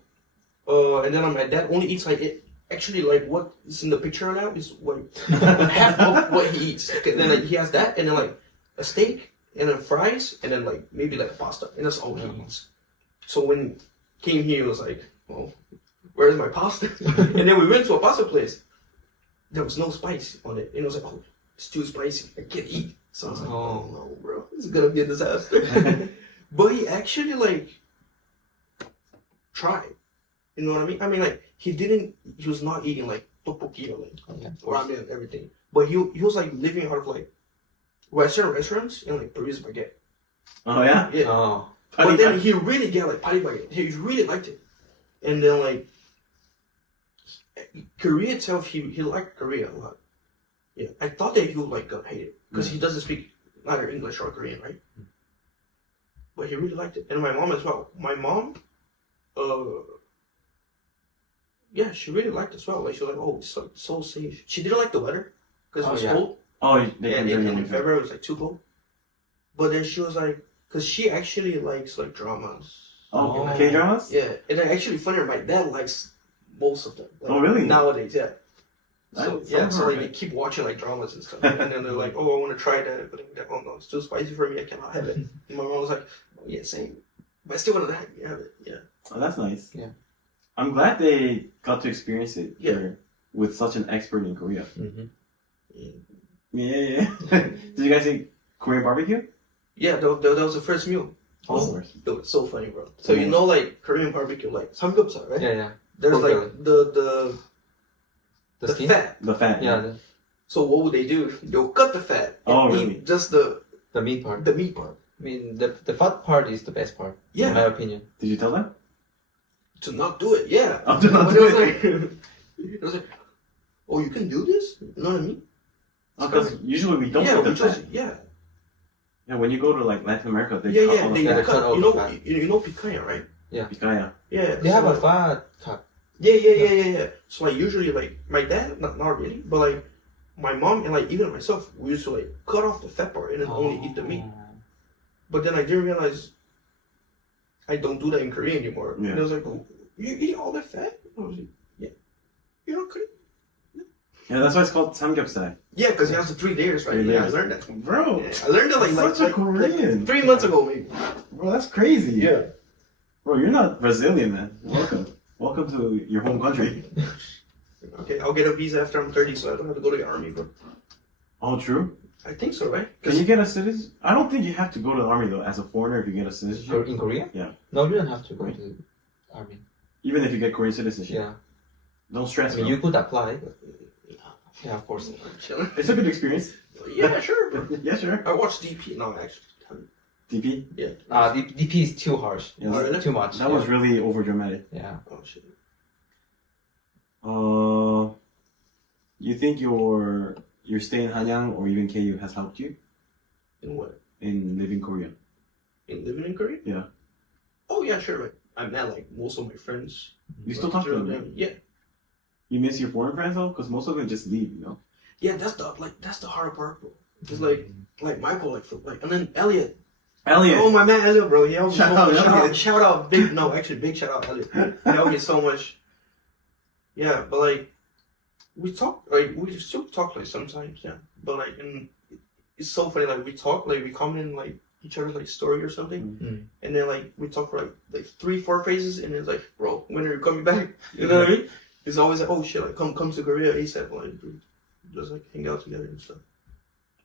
and then my dad only eats like it. Actually, like what is in the picture now is what half of what he eats. Okay, then like he has that, and then like a steak, and then fries, and then like maybe like a pasta, and that's all he eats. So when he came here, he was like, "Well, where's my pasta?" And then we went to a pasta place. There was no spice on it, and it was like, "Oh, it's too spicy. I can't eat." So I was like, "Oh no, bro, this is gonna be a disaster." But he actually like tried. You know what I mean? I mean, like he was not eating like tteokbokki or like ramen and everything. But he was like living out of like Western restaurants and like Parisian baguette. Oh yeah? Yeah. Oh. But then he really got like patty baguette. He really liked it. And then like Korea itself, he liked Korea a lot. Yeah. I thought that he would like hate it because he doesn't speak either English or Korean, right? But he really liked it. And my mom as well. My mom, yeah, she really liked it as well. Like she was like, "Oh, it's so safe." She didn't like the weather because it was cold. Oh, they And can in February it was like too cold. But then she was like, because she actually likes like dramas. Oh, Oh. K-dramas? Yeah, and then actually funnier, my dad likes most of them. Like, Oh, really? Nowadays, yeah. So That's yeah, so like alright. they keep watching like dramas and stuff, and then they're like, "Oh, I want to try that," but then they're like, "Oh no, it's too spicy for me. I cannot have it." And my mom was like, "Oh, yeah, same, but I still want to have it." Yeah. Oh, that's nice. Yeah. I'm glad they got to experience it Yeah. here with such an expert in Korea. Mm-hmm. Yeah. Did you guys eat Korean barbecue? Yeah, that was the first meal. Oh. It was so funny, bro. So you know, like Korean barbecue, like samgyeopsal, right? Yeah. There's Pork like belly. the skin? fat. The fat. Yeah, So what would they do? They'll cut the fat and Oh, eat really? just the the meat part. meat part. I mean, the fat part is the best part. Yeah. In my opinion. Did you tell them? To not do it, yeah. Oh, to not But do it was it. like, it was like, oh, you can do this? You know what I mean? Because usually we don't yeah, cut the we just, fat. yeah, Yeah, when you go to like Latin America, they yeah, cut yeah. all They the Yeah, they fat. cut all you the know, fat. you know picanha, right? Picaya. Yeah. They have so a fat cut. Yeah. So like usually like my dad, not really, but like my mom and like even myself, we used to like cut off the fat part and then only eat the meat. But then I didn't realize I don't do that in Korea anymore. Yeah. And I was like, oh, you eat all that fat? I was like, yeah. You're not Korean? Yeah, that's why it's called samgyeopsal. Yeah, because it has the 3 layers, right? 3 Yeah, I layers. learned that. Bro, Yeah, I learned it such a Korean. like 3 months ago, maybe. Bro, that's crazy. Yeah. Bro, you're not Brazilian, man. Welcome. Welcome to your home country. Okay, I'll get a visa after I'm 30, so I don't have to go to the army, bro. Oh, true. I think so, right? Can you get a citizen? I don't think you have to go to the army though as a foreigner if you get a citizenship. In Korea? Yeah. No, you don't have to go to army. Even if you get Korean citizenship. Yeah. Don't I stress. mean, bro. you could apply. But, yeah, of course. Chilling. It's a good experience. Yeah, sure, bro. Yeah, sure. I watched DP. No, actually. DP. Yeah. DP is too harsh. Yeah, Oh, really? Too much. That was really over dramatic. Yeah. Oh, shit. You think your stay in Hanyang or even KU has helped you In what? in living Korea? In living in Korea? Yeah. Oh, yeah, sure. Like, I met, like, most of my friends. You still talk to them? Through Right? Yeah. You miss your foreign friends though, because most of them just leave. You know. Yeah, that's the hard part, bro. It's like Michael, like, and then Elliot. Elliot. Oh, my man Elliot, bro. He helped me Shout so out, much. Elliot. Shout out, big shout out, Elliot. He helped me so much. Yeah, but like, we still talk like sometimes, yeah. But like, and it's so funny. Like we talk, like we comment in like each other's like story or something, and then like we talk for like 3-4 phases, and it's like, bro, when are you coming back? You know what I mean? It's always like, oh shit, like come to Korea ASAP, like just like hang out together and stuff.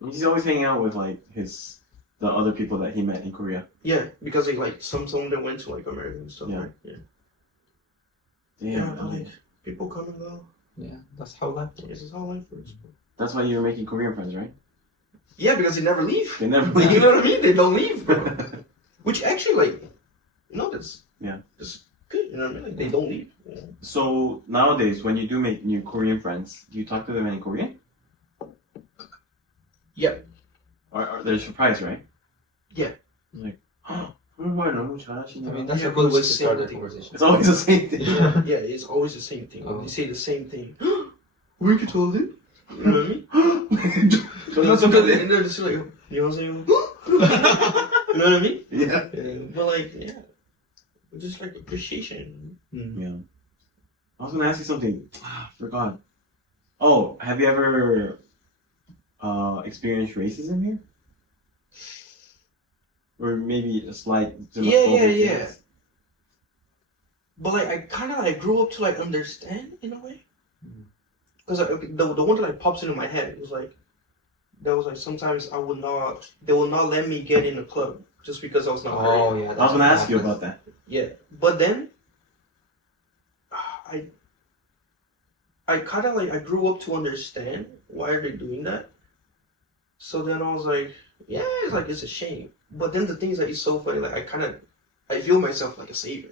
He's always hanging out with like the other people that he met in Korea. Yeah, because like some of them went to like America and stuff. Yeah. Right? Yeah. Damn. But like people come and go. Yeah, that's how life is. This is how life works. Bro. That's why you're making Korean friends, right? Yeah, because they never leave. They never Like, leave. you know what I mean? They don't leave, bro. Which actually, like, that's good. You know what I mean? Like, they don't leave. Yeah. So nowadays, when you do make new Korean friends, do you talk to them in Korean? Yeah. Or they're surprised, right? Yeah. Like, 정말 너무 잘하시네요. I mean, that's Yeah, a good way to it's the start same a thing. conversation. It's always the same thing. Yeah, it's always the same thing. Oh. They say the same thing. We could tell it. You know what I mean? That's Because okay. they're just like, you know what I'm saying? You know what I mean? Yeah. But like, yeah. Just like appreciation. Yeah. I was gonna ask you something. Forgot. Oh, have you ever experienced racism here? Or maybe a slight xenophobic Yeah. things? But like, I kind of like grew up to like understand in a way. Because the one that like pops into my head was like, that was like sometimes they will not let me get in a club just because I was not Korean. Oh, yeah. I was gonna ask you about that. Yeah, but then I kind of like I grew up to understand why are they doing that. So then I was like, yeah, it's a shame. But then the thing is that it's so funny. Like I feel myself like a savior.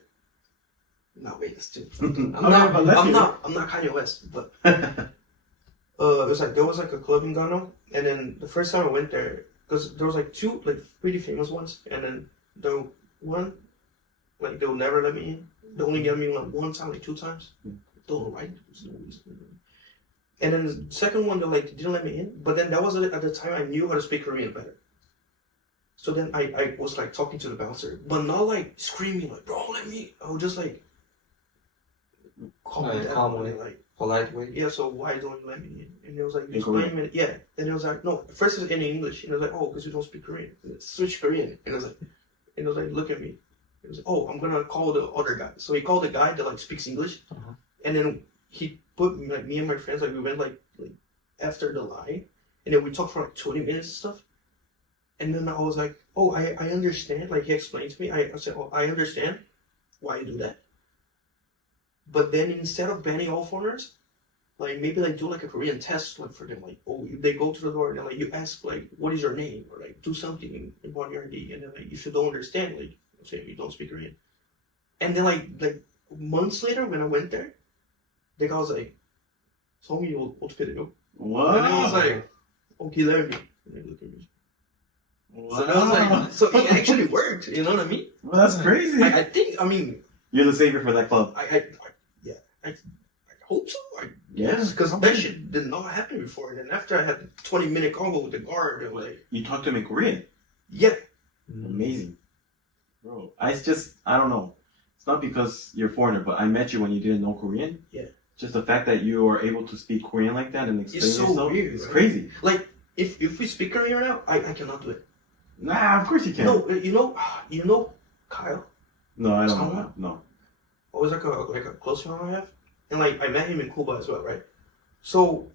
No, wait, that's too. I'm not Kanye West, but it was like there was like a club in Ghana, and then the first time I went there, because there was like 2 like pretty famous ones, and then the one like they'll never let me in. They only let me in like 1 time, like 2 times. Don't know why. There's no reason. And then the second one, they like didn't let me in. But then that was at the time I knew how to speak Korean better. So then I was like talking to the bouncer, but not like screaming like, bro, let me. I was just like calm down, calmly. and, like, Polite way. yeah, so why don't you let me in? And it was like, In explain me. Yeah. And it was like, no, first it's in English. And I was like, oh, because you don't speak Korean. And switch Korean. And it was like, look at me. It was like, oh, I'm gonna call the other guy. So he called the guy that like speaks English. And then he put like me and my friends, like we went like after the line. And then we talked for like 20 minutes and stuff. And then I was like, oh, I understand. Like he explained to me. I said, oh, I understand why you do that. But then instead of banning all foreigners, like maybe like do like a Korean test like for them. Like, oh, they go to the door and then, like you ask like, what is your name? Or like do something about your ID. And then like if you don't understand, like say you don't speak Korean. And then like months later when I went there, the guy was like, 성이 어떻게 돼요? Wow. And I was like, oh, he learned me. And they looked at me. Wow. So that was like, so it actually worked. You know what I mean? Well, that's crazy. I think, I mean, You're the savior for that club. I hope so. Yes. Because that shit did not happen before. And then after I had the 20-minute convo with the guard, they're like, You talked to him in Korean. yeah. Amazing. Bro, I don't know. It's not because you're a foreigner, but I met you when you didn't know Korean. Yeah. Just the fact that you are able to speak Korean like that and explain It's so yourself, weird, it's right? crazy. Like, if we speak Korean right now, I cannot do it. Nah, of course you can. No, you know Kyle? No, I don't know Someone? that. No. Always like a close friend I have. And like, I met him in Cuba as well, right? So,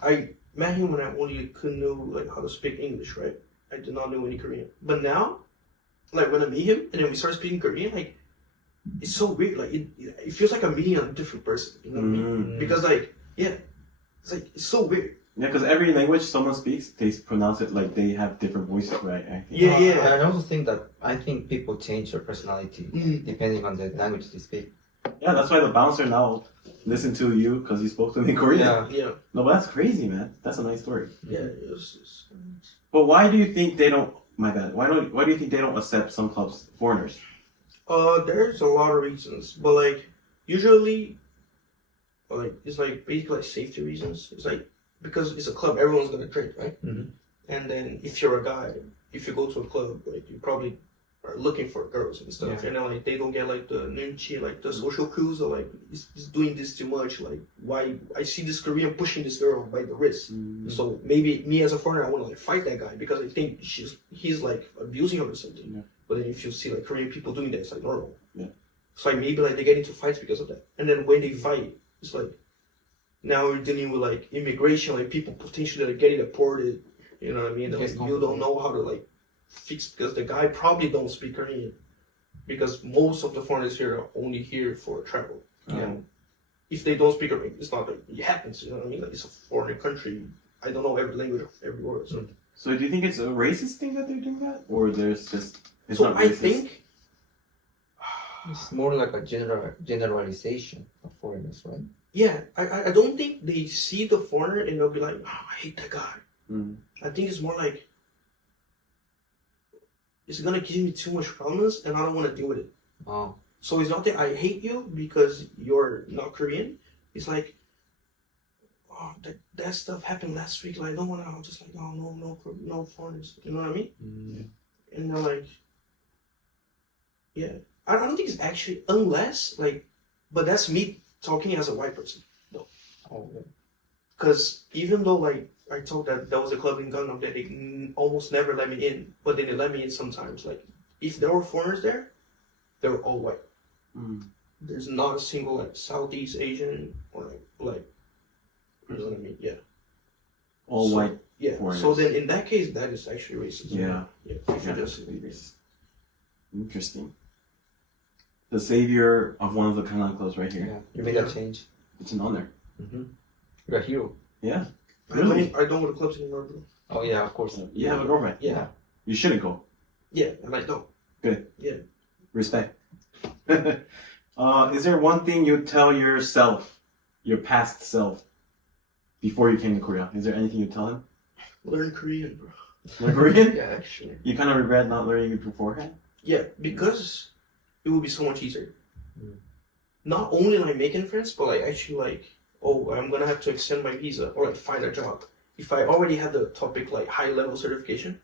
I met him when I only couldn't know like how to speak English, right? I did not know any Korean. But now, like when I meet him and then we start speaking Korean, like it's so weird. Like it feels like I'm meeting a different person. You know what I mean? Because like it's so weird. Yeah, because every language someone speaks, they pronounce it like they have different voices, right? I think. Yeah, yeah. I also think that people change their personality depending on the language they speak. Yeah, that's why the bouncer now listened to you because you spoke to him in Korean. Yeah. Yeah. No, but that's crazy, man. That's a nice story. Yeah. But why do you think they don't? My bad. Why do you think they don't accept some clubs foreigners? There's a lot of reasons, but like usually, like it's like basically like safety reasons. It's like because it's a club, everyone's gonna drink, right? Mhm. And then if you're a guy, if you go to a club, like you probably are looking for girls and stuff, Yeah. and then like they don't get like the nunchi, like the social cues, or like he's doing this too much. Like why I see this Korean pushing this girl by the wrist, so maybe me as a foreigner I want to like fight that guy because I think he's like abusing her or something. Yeah. But then if you see like Korean people doing that, it's like normal. Yeah. So like maybe like they get into fights because of that, and then when they fight, it's like now we're dealing with like immigration, like people potentially like getting deported. You know what I mean? And, Yes, like, you don't know how to like fix because the guy probably don't speak Korean because most of the foreigners here are only here for travel. And if they don't speak Korean, it's not like it happens. You know what I mean? Like it's a foreign country. I don't know every language of every word. So do you think it's a racist thing that they're doing that, or there's just it's So not I racist? think It's more like a generalization of foreigners, right? yeah, I don't think they see the foreigner and they'll be like, oh, I hate that guy. I think it's more like it's gonna give me too much problems and I don't want to deal with it. Oh. So it's not that I hate you because you're not Korean. It's like, oh, that stuff happened last week. Like I don't want to. I'm just like, oh no foreigners. You know what I mean? And they're like, yeah. I don't think it's actually unless like, but that's me talking as a white person though. Oh. Yeah. Because even though like I told that there was a club in Gangnam that they almost never let me in, but then they let me in sometimes. Like if there were foreigners there, they were all white. There's not a single like Southeast Asian or like black. You know what I mean? Yeah. All So- white. Yeah. Foreigners. So then in that case, that is actually racist. Yeah. Yeah. If you just racist. Interesting. The savior of one of the Kanan clubs right here. Yeah. You made that change. It's an honor. You're a hero. Yeah. I Really? don't go to clubs anymore, bro. Oh yeah, of course. You have a girlfriend. Yeah. You shouldn't go. Yeah. And I don't. Good. Yeah. Respect. Is there one thing you tell yourself, your past self, before you came to Korea? Is there anything you tell him? Learn Korean, bro. Learn Korean? Yeah, actually. You kind of regret not learning it beforehand? Yeah, because it would be so much easier. Not only like making friends, but like actually like, oh, I'm gonna have to extend my visa or like find a job. If I already had the topic like high level certification,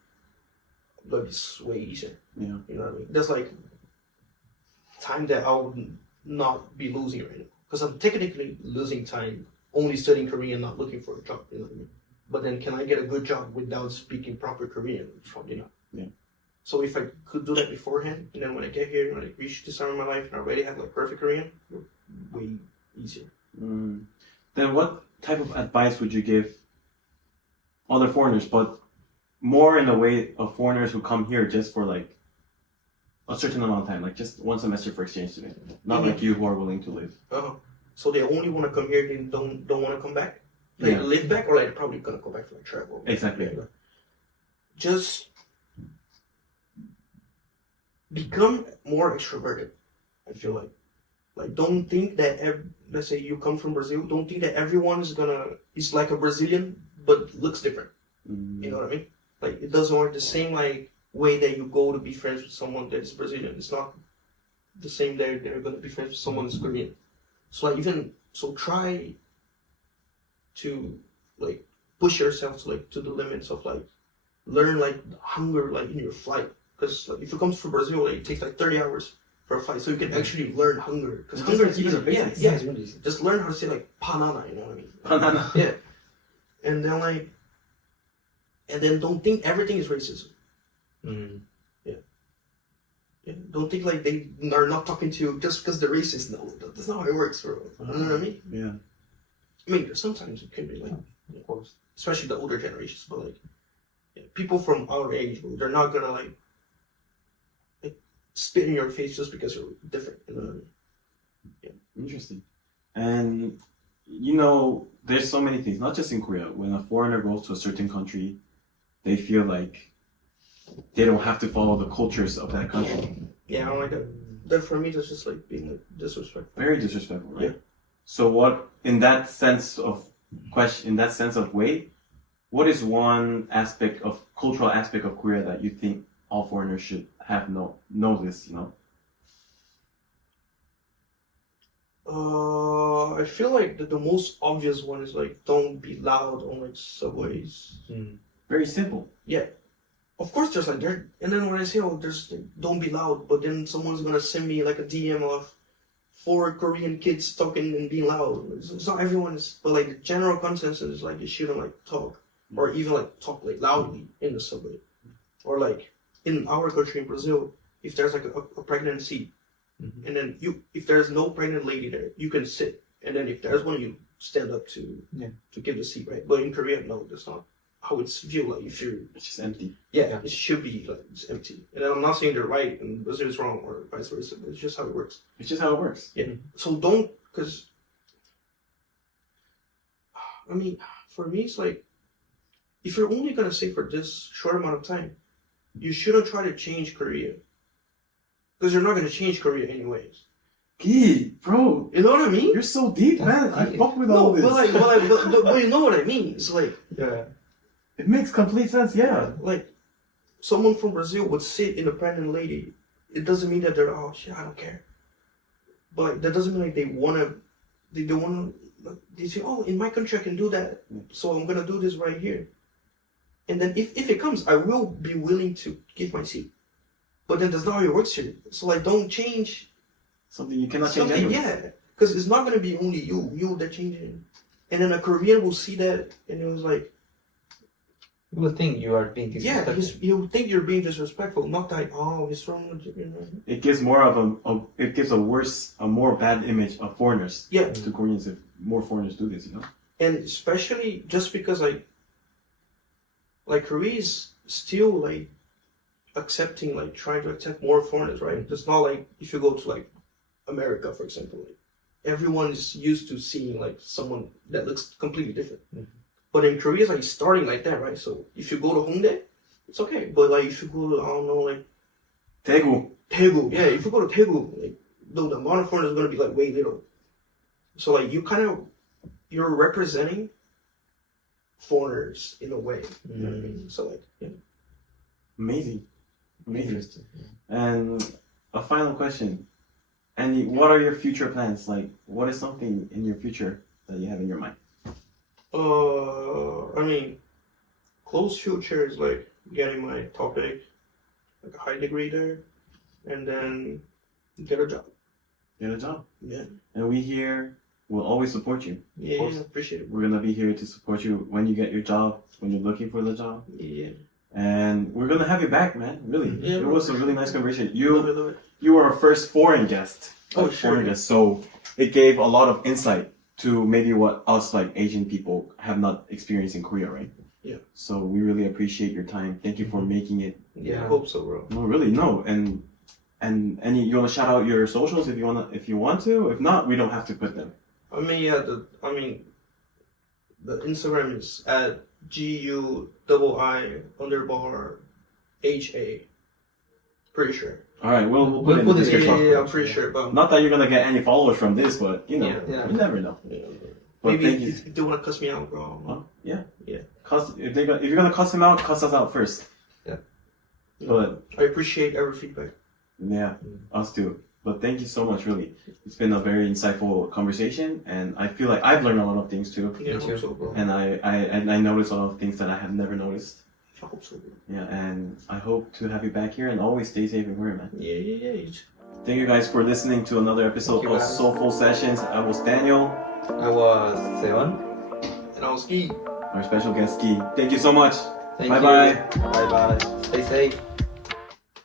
that'd be way easier. Yeah. You know what I mean? That's like time that I would not be losing right now. Because I'm technically losing time only studying Korean, not looking for a job. You know what I mean? But then can I get a good job without speaking proper Korean? Probably not. Yeah. So if I could do that beforehand, and then when I get here, when I reach this time in my life, and I already have like perfect Korean, way easier. Then what type of advice would you give other foreigners, but more in the way of foreigners who come here just for like a certain amount of time, like just one semester for exchange student, not like you who are willing to live? So they only want to come here and don't want to come back? Like Yeah. live back, or like probably gonna go back for like travel? Exactly. Yeah. Just become more extroverted. I feel like don't think that let's say you come from Brazil, don't think that everyone is like a Brazilian but looks different. You know what I mean? Like it doesn't work the same like way that you go to be friends with someone that is Brazilian. It's not the same that they're gonna be friends with someone that's Korean. So like even so try to like push yourself to like to the limits of like learn like hunger like in your flight, because like, if you come to Brazil, like, it takes like 30 hours for a flight, so you can actually learn hunger, because hunger is easy. Yeah, Yeah, it's really easy. just learn how to say like banana, you know what I mean? Banana. Yeah, and then don't think everything is racism. Mm. Yeah, don't think like they are not talking to you just because they're racist. No, that's not how it works, bro. You know what I mean? Yeah. I mean, sometimes it can be like, Of course. especially the older generations, but like, yeah, people from our age, bro, they're not gonna like spit in your face just because you're different. You know what I mean? Interesting. And you know, there's so many things, not just in Korea. When a foreigner goes to a certain country, they feel like they don't have to follow the cultures of that country. Yeah, I don't like that. That for me, that's just like being like disrespectful. Very disrespectful, right? Yeah. So what, in that sense of way, what is one aspect of cultural aspect of Korea that you think all foreigners should have know this, you know? I feel like the most obvious one is like don't be loud on like subways. Very simple. Yeah, of course there's like there, and then when I say there's like, don't be loud, but then someone's gonna send me like a DM of 4 Korean kids talking and being loud. It's not everyone's, but like the general consensus is like you shouldn't like talk or even like talk like loudly in the subway, or like in our country in Brazil, if there's like a pregnant seat. And then if there's no pregnant lady there, you can sit. And then if there's one, you stand up to give the seat, right? But in Korea, no, that's not how it's viewed. Like if you're, It's just empty. it should be like it's empty. And I'm not saying they're right and Brazil is wrong or vice versa. But it's just how it works. It's just how it works. Yeah. So don't, because I mean, for me, it's like if you're only gonna stay for this short amount of time, you shouldn't try to change Korea. Because you're not gonna change Korea anyways. Gee, bro, You know what I mean? you're so deep, man. I fuck with all this. But you know what I mean? It's like, Yeah. It makes complete sense, yeah. like, someone from Brazil would sit in a pregnant lady. It doesn't mean that they're, oh shit, I don't care. But like, that doesn't mean like they don't wanna, like, they say, oh, in my country I can do that, so I'm gonna do this right here. And then if it comes, I will be willing to give my seat. But then that's not how it works here. So like, don't change Something you cannot change something, anyways. because it's not gonna be only you that changing. And then a Korean will see that, and it was like, You will think you are being yeah, disrespectful. you think you're being disrespectful, not like, oh, he's wrong. You know? It gives more of a more bad image of foreigners Yeah, to Koreans if more foreigners do this, you know? and especially just because like Korea is still like accepting, like trying to accept more foreigners, right? It's not like if you go to like America, for example, like everyone is used to seeing like someone that looks completely different. But in Korea, it's like starting like that, right? So if you go to Hongdae, it's okay. But like if you go to, I don't know, like Daegu, yeah, if you go to Daegu, like the amount of foreigners is gonna be like way little. So like you're representing foreigners in a way. You know what I mean? So like, yeah. Amazing. Interesting. And a final question. And what are your future plans? Like, what is something in your future that you have in your mind? I mean, close future is like getting my topic, like a high degree there, and then get a job. Get a job. Yeah. And we here will always support you. Yeah, course. appreciate it. We're gonna be here to support you when you get your job, when you're looking for the job. Yeah. And we're gonna have you back, man. Really. Yeah, It was a really nice conversation. Love it, love it. You were our first foreign guest. Oh, Like, sure. foreign guest. So it gave a lot of insight to maybe what us like Asian people have not experienced in Korea, right? Yeah. So we really appreciate your time. Thank you for making it. Yeah, I Yeah. hope so, bro. No, really, no. And any you wanna shout out your socials if you want to. If not, we don't have to put them. I mean, yeah, the Instagram is at GUII_HA. Pretty sure. All right, we'll put We'll it in put the it- description. Yeah, I'm pretty sure. But Not that you're gonna get any followers from this, but you know, Yeah. you never know. yeah, But maybe thank you. if they want to cuss me out, bro. Huh? Yeah. Yeah. If you're gonna cuss him out, cuss us out first. Yeah. But I appreciate every feedback. yeah, us too. But thank you so much, really. It's been a very insightful conversation, and I feel like I've learned a lot of things too. Yeah, I Thank you. hope so, bro. And I noticed a lot of things that I have never noticed. I hope so, bro. Yeah, and I hope to have you back here, and always stay safe in Korea, man. Yeah. You too. Thank you guys for listening to another episode Thank you, of guys. Soulful Sessions. I was Daniel, I was Seon. And I was Ski. our special guest Ski. Thank you so much. Thank Bye-bye. you. Bye. Stay safe.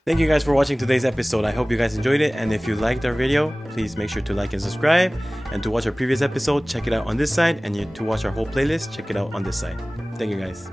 Thank you guys for watching today's episode. I hope you guys enjoyed it, and if you liked our video, please make sure to like and subscribe. And to watch our previous episode, check it out on this side, and to watch our whole playlist, check it out on this side. Thank you guys.